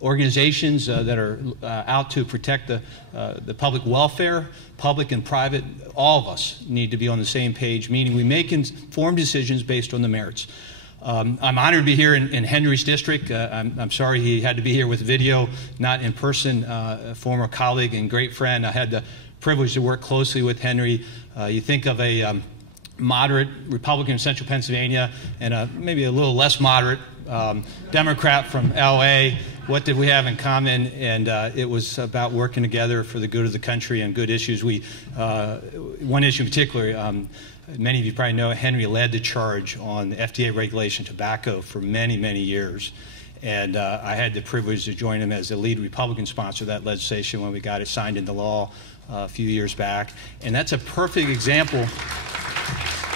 organizations that are out to protect the public welfare, public and private, all of us need to be on the same page, meaning we make informed decisions based on the merits. I'm honored to be here in Henry's district. I'm sorry he had to be here with video, not in person. A former colleague and great friend. I had the privilege to work closely with Henry. You think of a moderate Republican in Central Pennsylvania and maybe a little less moderate Democrat from LA. What did we have in common? And it was about working together for the good of the country and good issues. One issue in particular, many of you probably know Henry led the charge on the FDA regulation of tobacco for many, many years. And I had the privilege to join him as the lead Republican sponsor of that legislation when we got it signed into law a few years back. And that's a perfect example.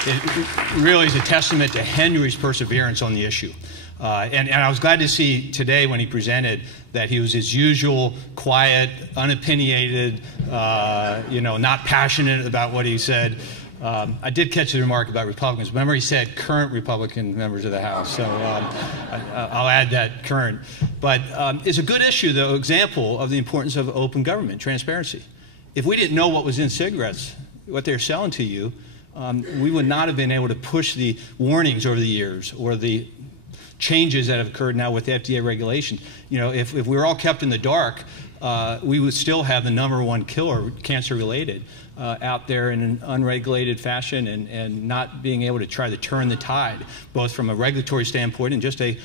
It really is a testament to Henry's perseverance on the issue. And I was glad to see today when he presented that he was his usual quiet, unopinionated, not passionate about what he said. I did catch the remark about Republicans. Remember, he said current Republican members of the House. So I'll add that current. But it's a good issue, though, example of the importance of open government, transparency. If we didn't know what was in cigarettes, what they're selling to you, we would not have been able to push the warnings over the years or the changes that have occurred now with the FDA regulation. You know, if we were all kept in the dark, we would still have the #1 killer, cancer-related, out there in an unregulated fashion and not being able to try to turn the tide, both from a regulatory standpoint and just a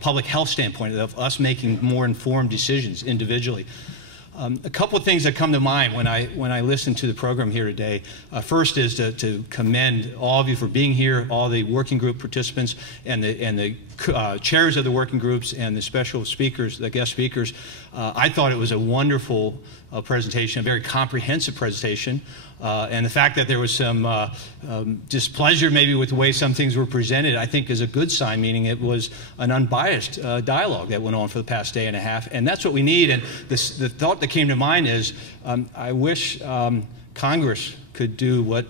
public health standpoint of us making more informed decisions individually. A couple of things that come to mind when I listen to the program here today. First is to commend all of you for being here, all the working group participants and the chairs of the working groups and the special speakers, the guest speakers. I thought it was a wonderful presentation, a very comprehensive presentation. And the fact that there was some displeasure maybe with the way some things were presented, I think is a good sign, meaning it was an unbiased dialogue that went on for the past day and a half. And that's what we need. And the thought that came to mind is I wish Congress could do what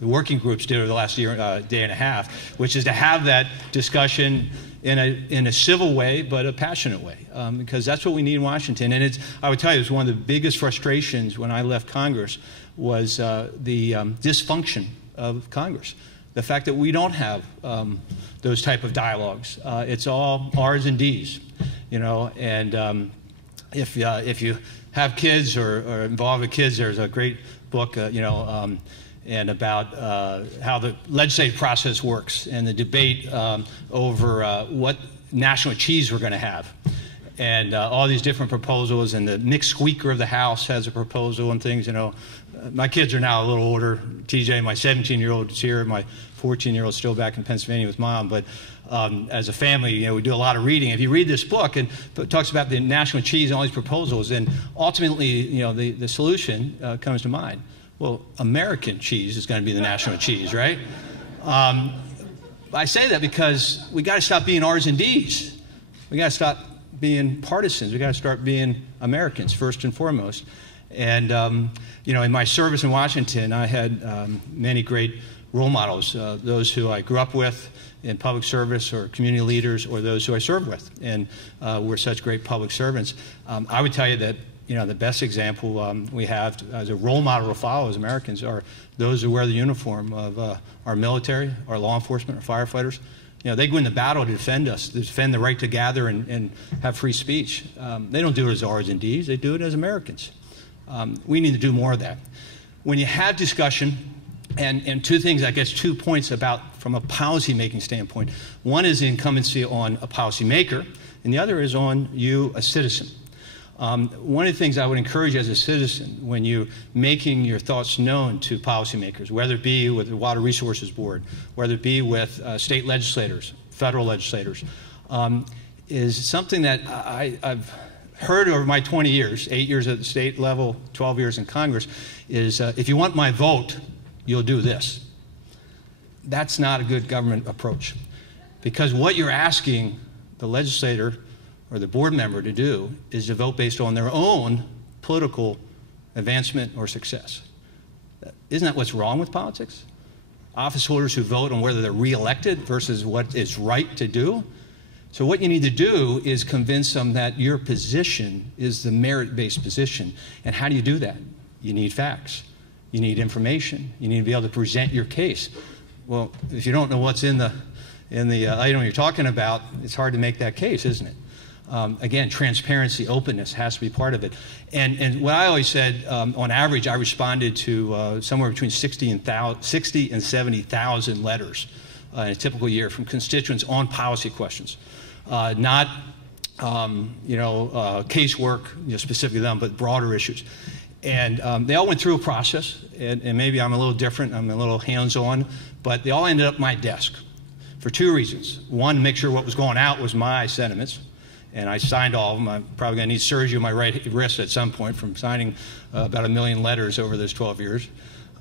the working groups did over the last day and a half, which is to have that discussion in a civil way, but a passionate way, because that's what we need in Washington. And I would tell you, it was one of the biggest frustrations when I left Congress was the dysfunction of Congress. The fact that we don't have those type of dialogues. It's all R's and D's, you know. And if you have kids or involved with kids, there's a great book, and about how the legislative process works and the debate over what national cheese we're going to have. And all these different proposals, and the Nick Squeaker of the House has a proposal and things, you know. My kids are now a little older. TJ, my 17-year-old, is here. My 14-year-old is still back in Pennsylvania with Mom. But as a family, you know, we do a lot of reading. If you read this book, and it talks about the national cheese and all these proposals, and ultimately, you know, the solution comes to mind. Well, American cheese is going to be the national cheese, right? I say that because we got to stop being R's and D's. We got to stop being partisans. We got to start being Americans first and foremost. And in my service in Washington, I had many great role models, those who I grew up with in public service or community leaders, or those who I served with, and were such great public servants. I would tell you that the best example we have as a role model to follow as Americans are those who wear the uniform of our military, our law enforcement, our firefighters. They go into battle to defend us, to defend the right to gather and have free speech. They don't do it as R's and D's, they do it as Americans. We need to do more of that. When you have discussion, and two things, I guess 2 points about from a policy-making standpoint. One is the incumbency on a policymaker, and the other is on you, a citizen. One of the things I would encourage as a citizen when you're making your thoughts known to policymakers, whether it be with the Water Resources Board, whether it be with state legislators, federal legislators, is something that I've heard over my 20 years, 8 years at the state level, 12 years in Congress, is if you want my vote, you'll do this. That's not a good government approach, because what you're asking the legislator or the board member to do is to vote based on their own political advancement or success. Isn't that what's wrong with politics? Office holders who vote on whether they're reelected versus what is right to do. So what you need to do is convince them that your position is the merit-based position. And how do you do that? You need facts. You need information. You need to be able to present your case. Well, if you don't know what's in the item you're talking about, it's hard to make that case, isn't it? Again, transparency, openness has to be part of it. And what I always said, on average, I responded to somewhere between 60 and 70,000 letters in a typical year from constituents on policy questions, not casework specifically them, but broader issues. And they all went through a process, and maybe I'm a little different, I'm a little hands-on, but they all ended up at my desk for two reasons. One, to make sure what was going out was my sentiments, and I signed all of them. I'm probably going to need surgery on my right wrist at some point from signing about 1 million letters over those 12 years.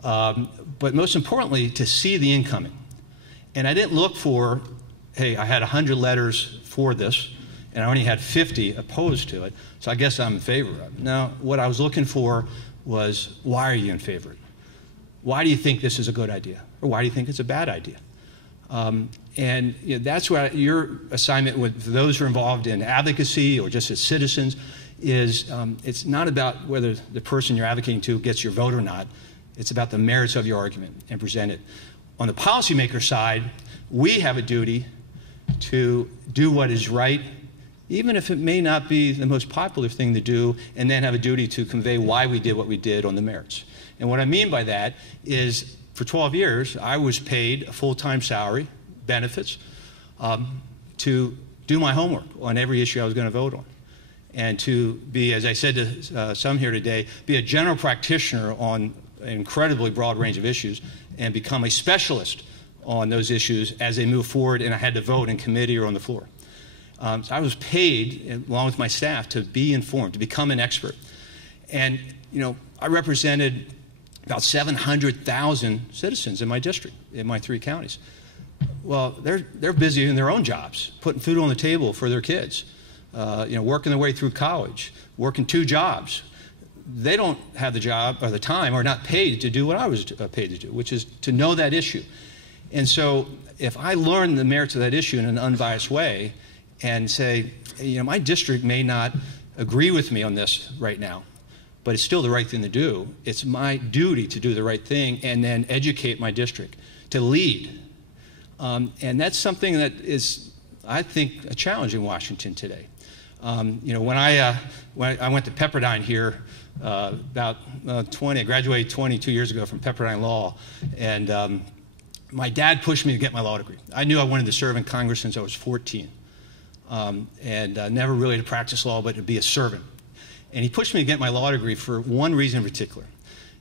But most importantly, to see the incoming. And I didn't look for, hey, I had 100 letters for this, and I only had 50 opposed to it, so I guess I'm in favor of it. No, what I was looking for was, why are you in favor of it? Why do you think this is a good idea? Or why do you think it's a bad idea? And that's what your assignment with those who are involved in advocacy or just as citizens is, it's not about whether the person you're advocating to gets your vote or not. It's about the merits of your argument and present it. On the policymaker side, we have a duty to do what is right, even if it may not be the most popular thing to do, and then have a duty to convey why we did what we did on the merits. And what I mean by that is, for 12 years, I was paid a full-time salary, benefits, to do my homework on every issue I was going to vote on. And to be, as I said to some here today, be a general practitioner on an incredibly broad range of issues and become a specialist on those issues as they move forward, and I had to vote in committee or on the floor. So I was paid, along with my staff, to be informed, to become an expert. And, I represented about 700,000 citizens in my district, in my 3 counties. Well, they're busy in their own jobs, putting food on the table for their kids, working their way through college, working 2 jobs. They don't have the job or the time or not paid to do what I was paid to do, which is to know that issue. And so if I learn the merits of that issue in an unbiased way and say, my district may not agree with me on this right now, but it's still the right thing to do. It's my duty to do the right thing and then educate my district, to lead. And that's something that is, I think, a challenge in Washington today. When I went to Pepperdine here I graduated 22 years ago from Pepperdine Law, and my dad pushed me to get my law degree. I knew I wanted to serve in Congress since I was 14, and never really to practice law, but to be a servant. And he pushed me to get my law degree for one reason in particular.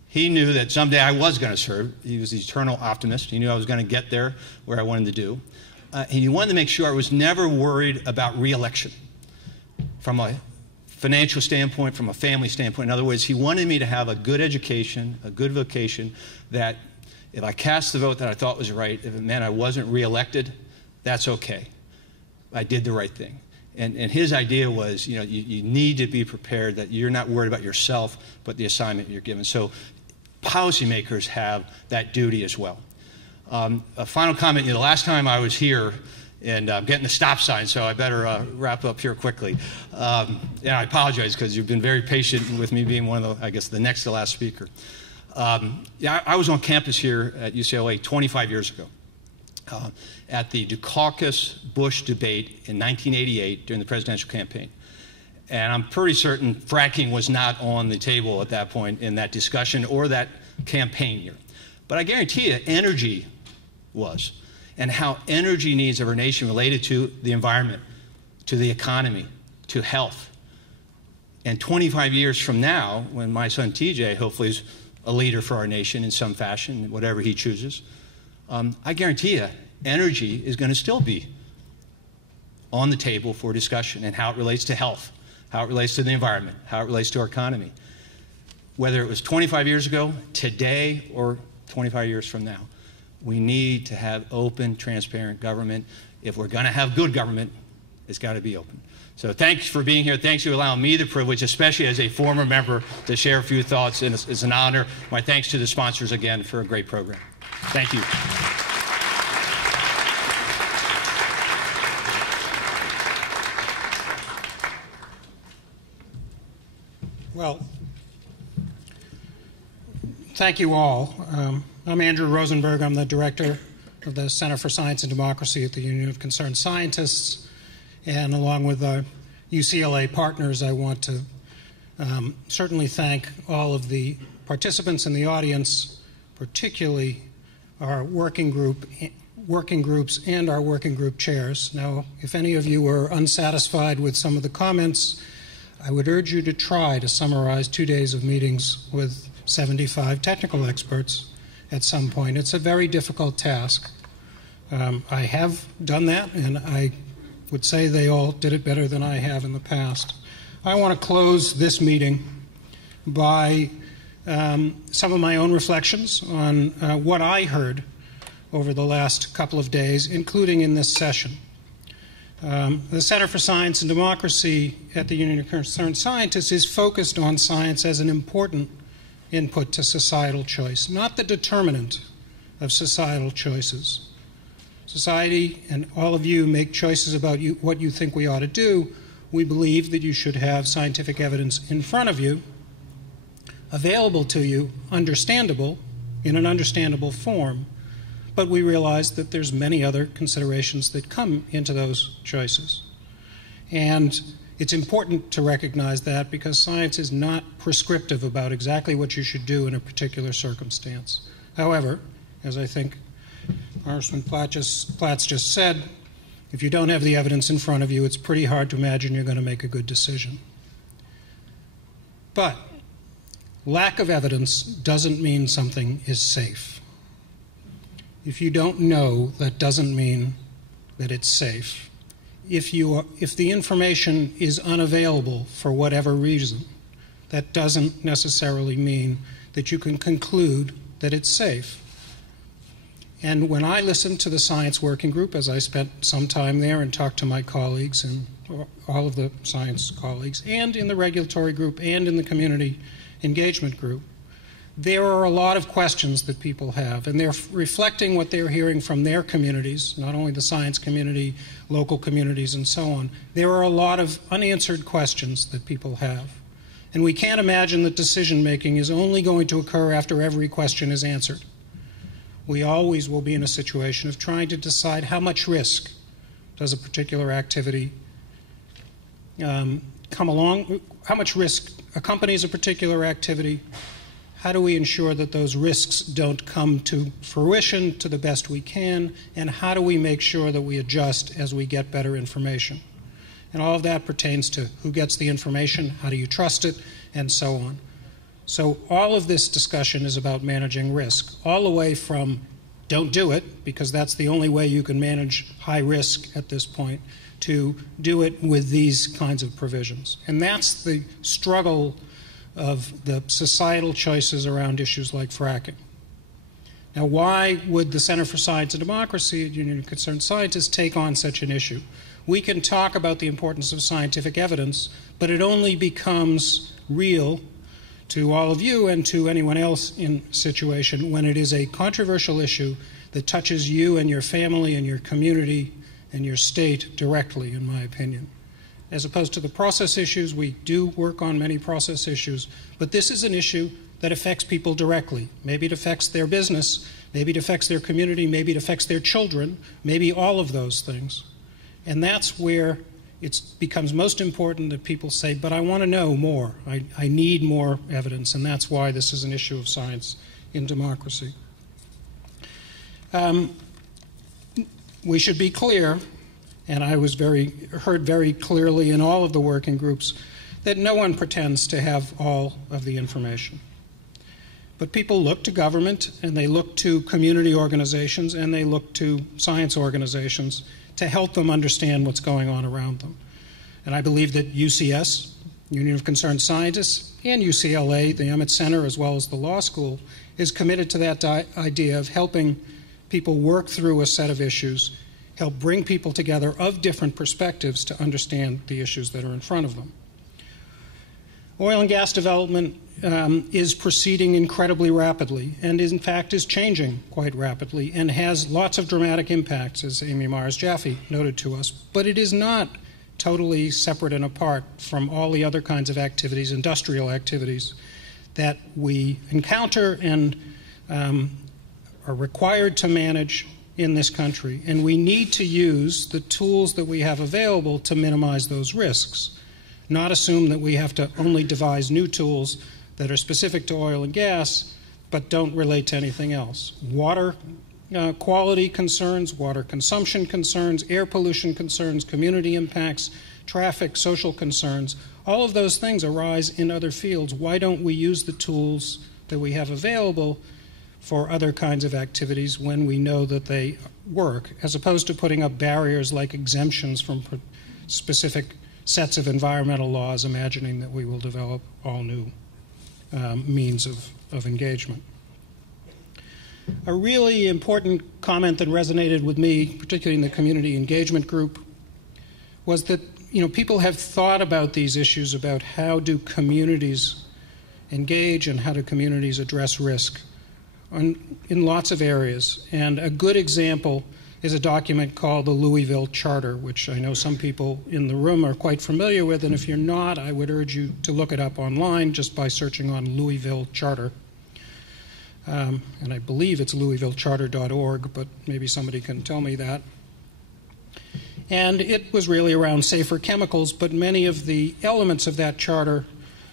He knew that someday I was going to serve. He was the eternal optimist. He knew I was going to get there where I wanted to do. And he wanted to make sure I was never worried about re-election. From a financial standpoint, from a family standpoint. In other words, he wanted me to have a good education, a good vocation, that if I cast the vote that I thought was right, if it meant I wasn't reelected, that's okay. I did the right thing. And his idea was, you need to be prepared that you're not worried about yourself, but the assignment you're given. So policymakers have that duty as well. A final comment, the last time I was here, and I'm getting the stop sign, so I better wrap up here quickly. And I apologize because you've been very patient with me being one of the, I guess, the next to last speaker. I was on campus here at UCLA 25 years ago at the Dukakis-Bush debate in 1988 during the presidential campaign. And I'm pretty certain fracking was not on the table at that point in that discussion or that campaign year. But I guarantee you, energy was. And how energy needs of our nation related to the environment, to the economy, to health. And 25 years from now, when my son TJ hopefully is a leader for our nation in some fashion, whatever he chooses, I guarantee you, energy is going to still be on the table for discussion, and how it relates to health, how it relates to the environment, how it relates to our economy. Whether it was 25 years ago, today, or 25 years from now. We need to have open, transparent government. If we're going to have good government, it's got to be open. So thanks for being here. Thanks for allowing me the privilege, especially as a former member, to share a few thoughts. And it's an honor. My thanks to the sponsors again for a great program. Thank you. Well, thank you all. I'm Andrew Rosenberg. I'm the director of the Center for Science and Democracy at the Union of Concerned Scientists. And along with our UCLA partners, I want to certainly thank all of the participants in the audience, particularly our working groups and our working group chairs. Now, if any of you are unsatisfied with some of the comments, I would urge you to try to summarize 2 days of meetings with 75 technical experts at some point. It's a very difficult task. I have done that, and I would say they all did it better than I have in the past. I want to close this meeting by some of my own reflections on what I heard over the last couple of days, including in this session. The Center for Science and Democracy at the Union of Concerned Scientists is focused on science as an important input to societal choice, not the determinant of societal choices. Society and all of you make choices about what you think we ought to do. We believe that you should have scientific evidence in front of you, available to you, understandable, in an understandable form, but we realize that there's many other considerations that come into those choices. And it's important to recognize that, because science is not prescriptive about exactly what you should do in a particular circumstance. However, as I think Congressman Platts just said, if you don't have the evidence in front of you, it's pretty hard to imagine you're going to make a good decision. But lack of evidence doesn't mean something is safe. If you don't know, that doesn't mean that it's safe. If the information is unavailable for whatever reason, that doesn't necessarily mean that you can conclude that it's safe. And when I listened to the science working group, as I spent some time there and talked to my colleagues and all of the science colleagues, and in the regulatory group and in the community engagement group, there are a lot of questions that people have, and they're reflecting what they're hearing from their communities, not only the science community, local communities, and so on. There are a lot of unanswered questions that people have. And we can't imagine that decision-making is only going to occur after every question is answered. We always will be in a situation of trying to decide how much risk does a particular activity come along, how much risk accompanies a particular activity. How do we ensure that those risks don't come to fruition to the best we can? And how do we make sure that we adjust as we get better information? And all of that pertains to who gets the information, how do you trust it, and so on. So all of this discussion is about managing risk, all the way from don't do it, because that's the only way you can manage high risk at this point, to do it with these kinds of provisions. And that's the struggle of the societal choices around issues like fracking. Now, why would the Center for Science and Democracy at Union of Concerned Scientists take on such an issue? We can talk about the importance of scientific evidence, but it only becomes real to all of you and to anyone else in a situation when it is a controversial issue that touches you and your family and your community and your state directly, in my opinion. As opposed to the process issues, we do work on many process issues, but this is an issue that affects people directly. Maybe it affects their business, maybe it affects their community, maybe it affects their children, maybe all of those things. And that's where it becomes most important that people say, but I want to know more. I need more evidence, and that's why this is an issue of science in democracy. We should be clear, and I was heard very clearly in all of the working groups, that no one pretends to have all of the information. But people look to government, and they look to community organizations, and they look to science organizations to help them understand what's going on around them. And I believe that UCS, Union of Concerned Scientists, and UCLA, the Emmett Center, as well as the law school, is committed to that idea of helping people work through a set of issues, help bring people together of different perspectives to understand the issues that are in front of them. Oil and gas development is proceeding incredibly rapidly and in fact is changing quite rapidly and has lots of dramatic impacts, as Amy Myers-Jaffe noted to us, but it is not totally separate and apart from all the other kinds of activities, industrial activities, that we encounter and are required to manage in this country. And we need to use the tools that we have available to minimize those risks, not assume that we have to only devise new tools that are specific to oil and gas but don't relate to anything else. Water quality concerns, water consumption concerns, air pollution concerns, community impacts, traffic, social concerns, all of those things arise in other fields. Why don't we use the tools that we have available for other kinds of activities when we know that they work, as opposed to putting up barriers like exemptions from specific sets of environmental laws, imagining that we will develop all new means of engagement. A really important comment that resonated with me, particularly in the community engagement group, was that people have thought about these issues about how do communities engage and how do communities address risk in lots of areas. And a good example is a document called the Louisville Charter, which I know some people in the room are quite familiar with, and if you're not, I would urge you to look it up online just by searching on Louisville Charter. And I believe it's louisvillecharter.org, but maybe somebody can tell me that. And it was really around safer chemicals, but many of the elements of that charter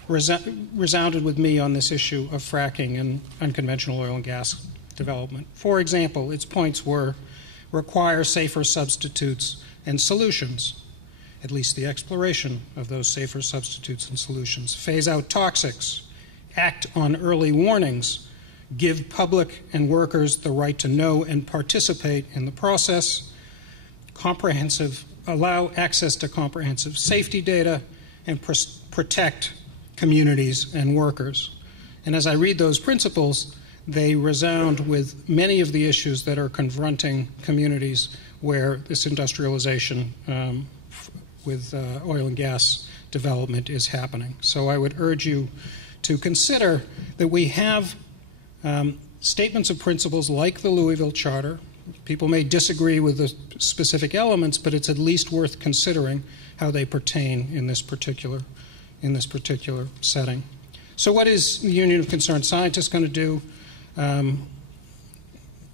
resounded with me on this issue of fracking and unconventional oil and gas development. For example, its points were require safer substitutes and solutions, at least the exploration of those safer substitutes and solutions. Phase out toxics, act on early warnings, give public and workers the right to know and participate in the process, allow access to comprehensive safety data, and protect communities and workers. And as I read those principles, they resound with many of the issues that are confronting communities where this industrialization with oil and gas development is happening. So I would urge you to consider that we have statements of principles like the Louisville Charter. People may disagree with the specific elements, but it's at least worth considering how they pertain in this particular setting. So what is the Union of Concerned Scientists going to do?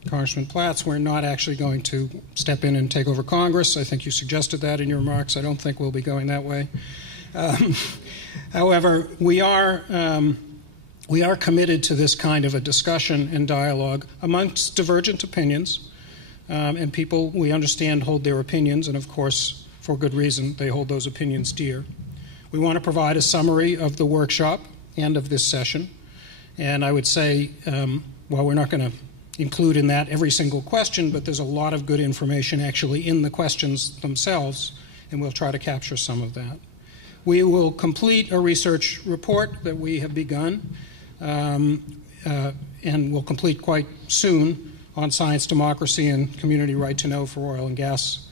Congressman Platts, we're not actually going to step in and take over Congress. I think you suggested that in your remarks. I don't think we'll be going that way. However, we are committed to this kind of a discussion and dialogue amongst divergent opinions, and people, we understand, hold their opinions, and of course, for good reason, they hold those opinions dear. We want to provide a summary of the workshop and of this session, and I would say, while we're not going to include in that every single question, but there's a lot of good information actually in the questions themselves, and we'll try to capture some of that. We will complete a research report that we have begun and will complete quite soon on science, democracy, and community right to know for oil and gas,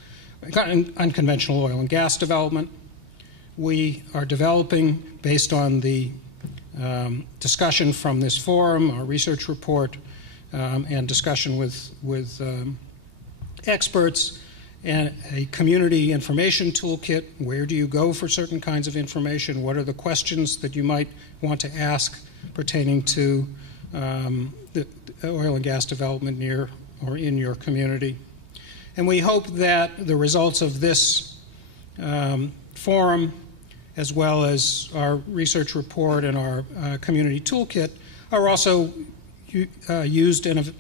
unconventional oil and gas development. We are developing, based on the discussion from this forum, our research report, and discussion with experts, and a community information toolkit. Where do you go for certain kinds of information? What are the questions that you might want to ask pertaining to the oil and gas development near or in your community? And we hope that the results of this forum, as well as our research report and our community toolkit, are also used and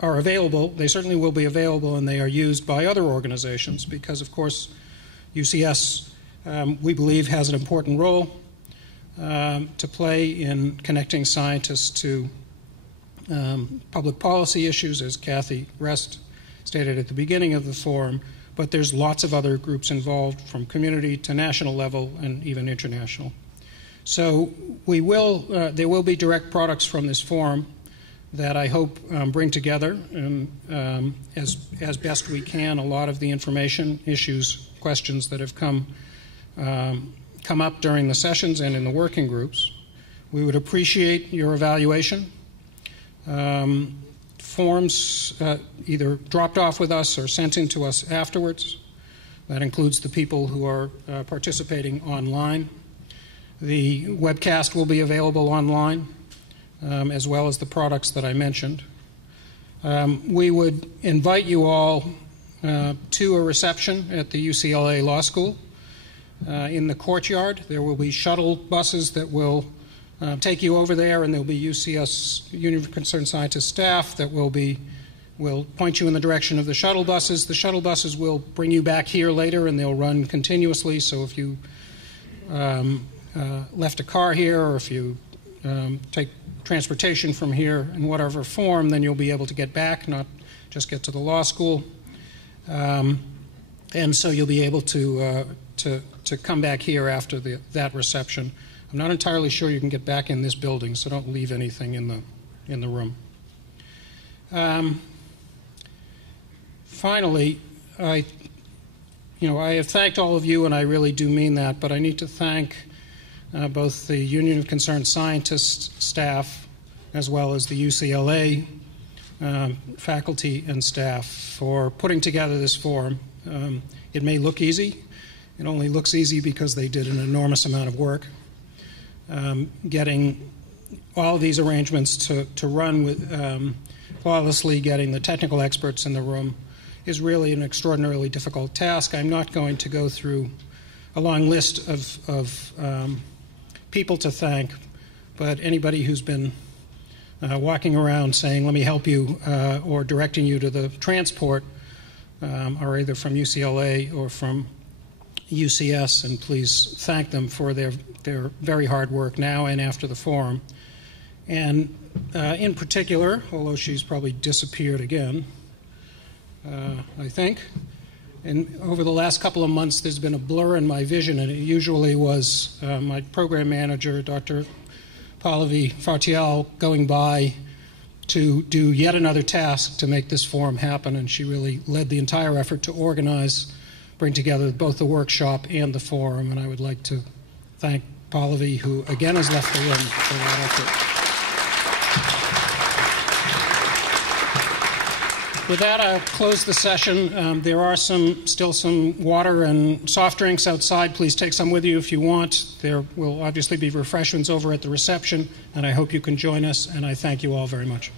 are available. They certainly will be available, and they are used by other organizations because, of course, UCS, we believe, has an important role to play in connecting scientists to public policy issues, as Kathy Rest stated at the beginning of the forum, but there's lots of other groups involved, from community to national level and even international. So there will be direct products from this forum that I hope bring together as best we can a lot of the information, issues, questions that have come up during the sessions and in the working groups. We would appreciate your evaluation. Forms either dropped off with us or sent in to us afterwards. That includes the people who are participating online. The webcast will be available online, as well as the products that I mentioned. We would invite you all to a reception at the UCLA Law School in the courtyard. There will be shuttle buses that will take you over there, and there will be UCS, Union of Concerned Scientists staff that will point you in the direction of the shuttle buses. The shuttle buses will bring you back here later, and they'll run continuously. So if you left a car here, or if you take transportation from here in whatever form, then you'll be able to get back, not just get to the law school. And so you'll be able to come back here after that reception. I'm not entirely sure you can get back in this building, so don't leave anything in the room. Finally, I have thanked all of you, and I really do mean that, but I need to thank both the Union of Concerned Scientists staff as well as the UCLA faculty and staff for putting together this forum. It may look easy. It only looks easy because they did an enormous amount of work. Getting all of these arrangements to run with flawlessly, getting the technical experts in the room is really an extraordinarily difficult task. I'm not going to go through a long list of people to thank, but anybody who's been walking around saying, let me help you, or directing you to the transport, are either from UCLA or from UCS, and please thank them for their very hard work now and after the forum. And in particular, although she's probably disappeared again, I think, and over the last couple of months there's been a blur in my vision, and it usually was my program manager, Dr. Pallavi Fartial, going by to do yet another task to make this forum happen, and she really led the entire effort to organize, bring together both the workshop and the forum, and I would like to thank Pallavi, who again has left the room, for that effort. With that, I'll close the session. There are still some water and soft drinks outside. Please take some with you if you want. There will obviously be refreshments over at the reception, and I hope you can join us, and I thank you all very much.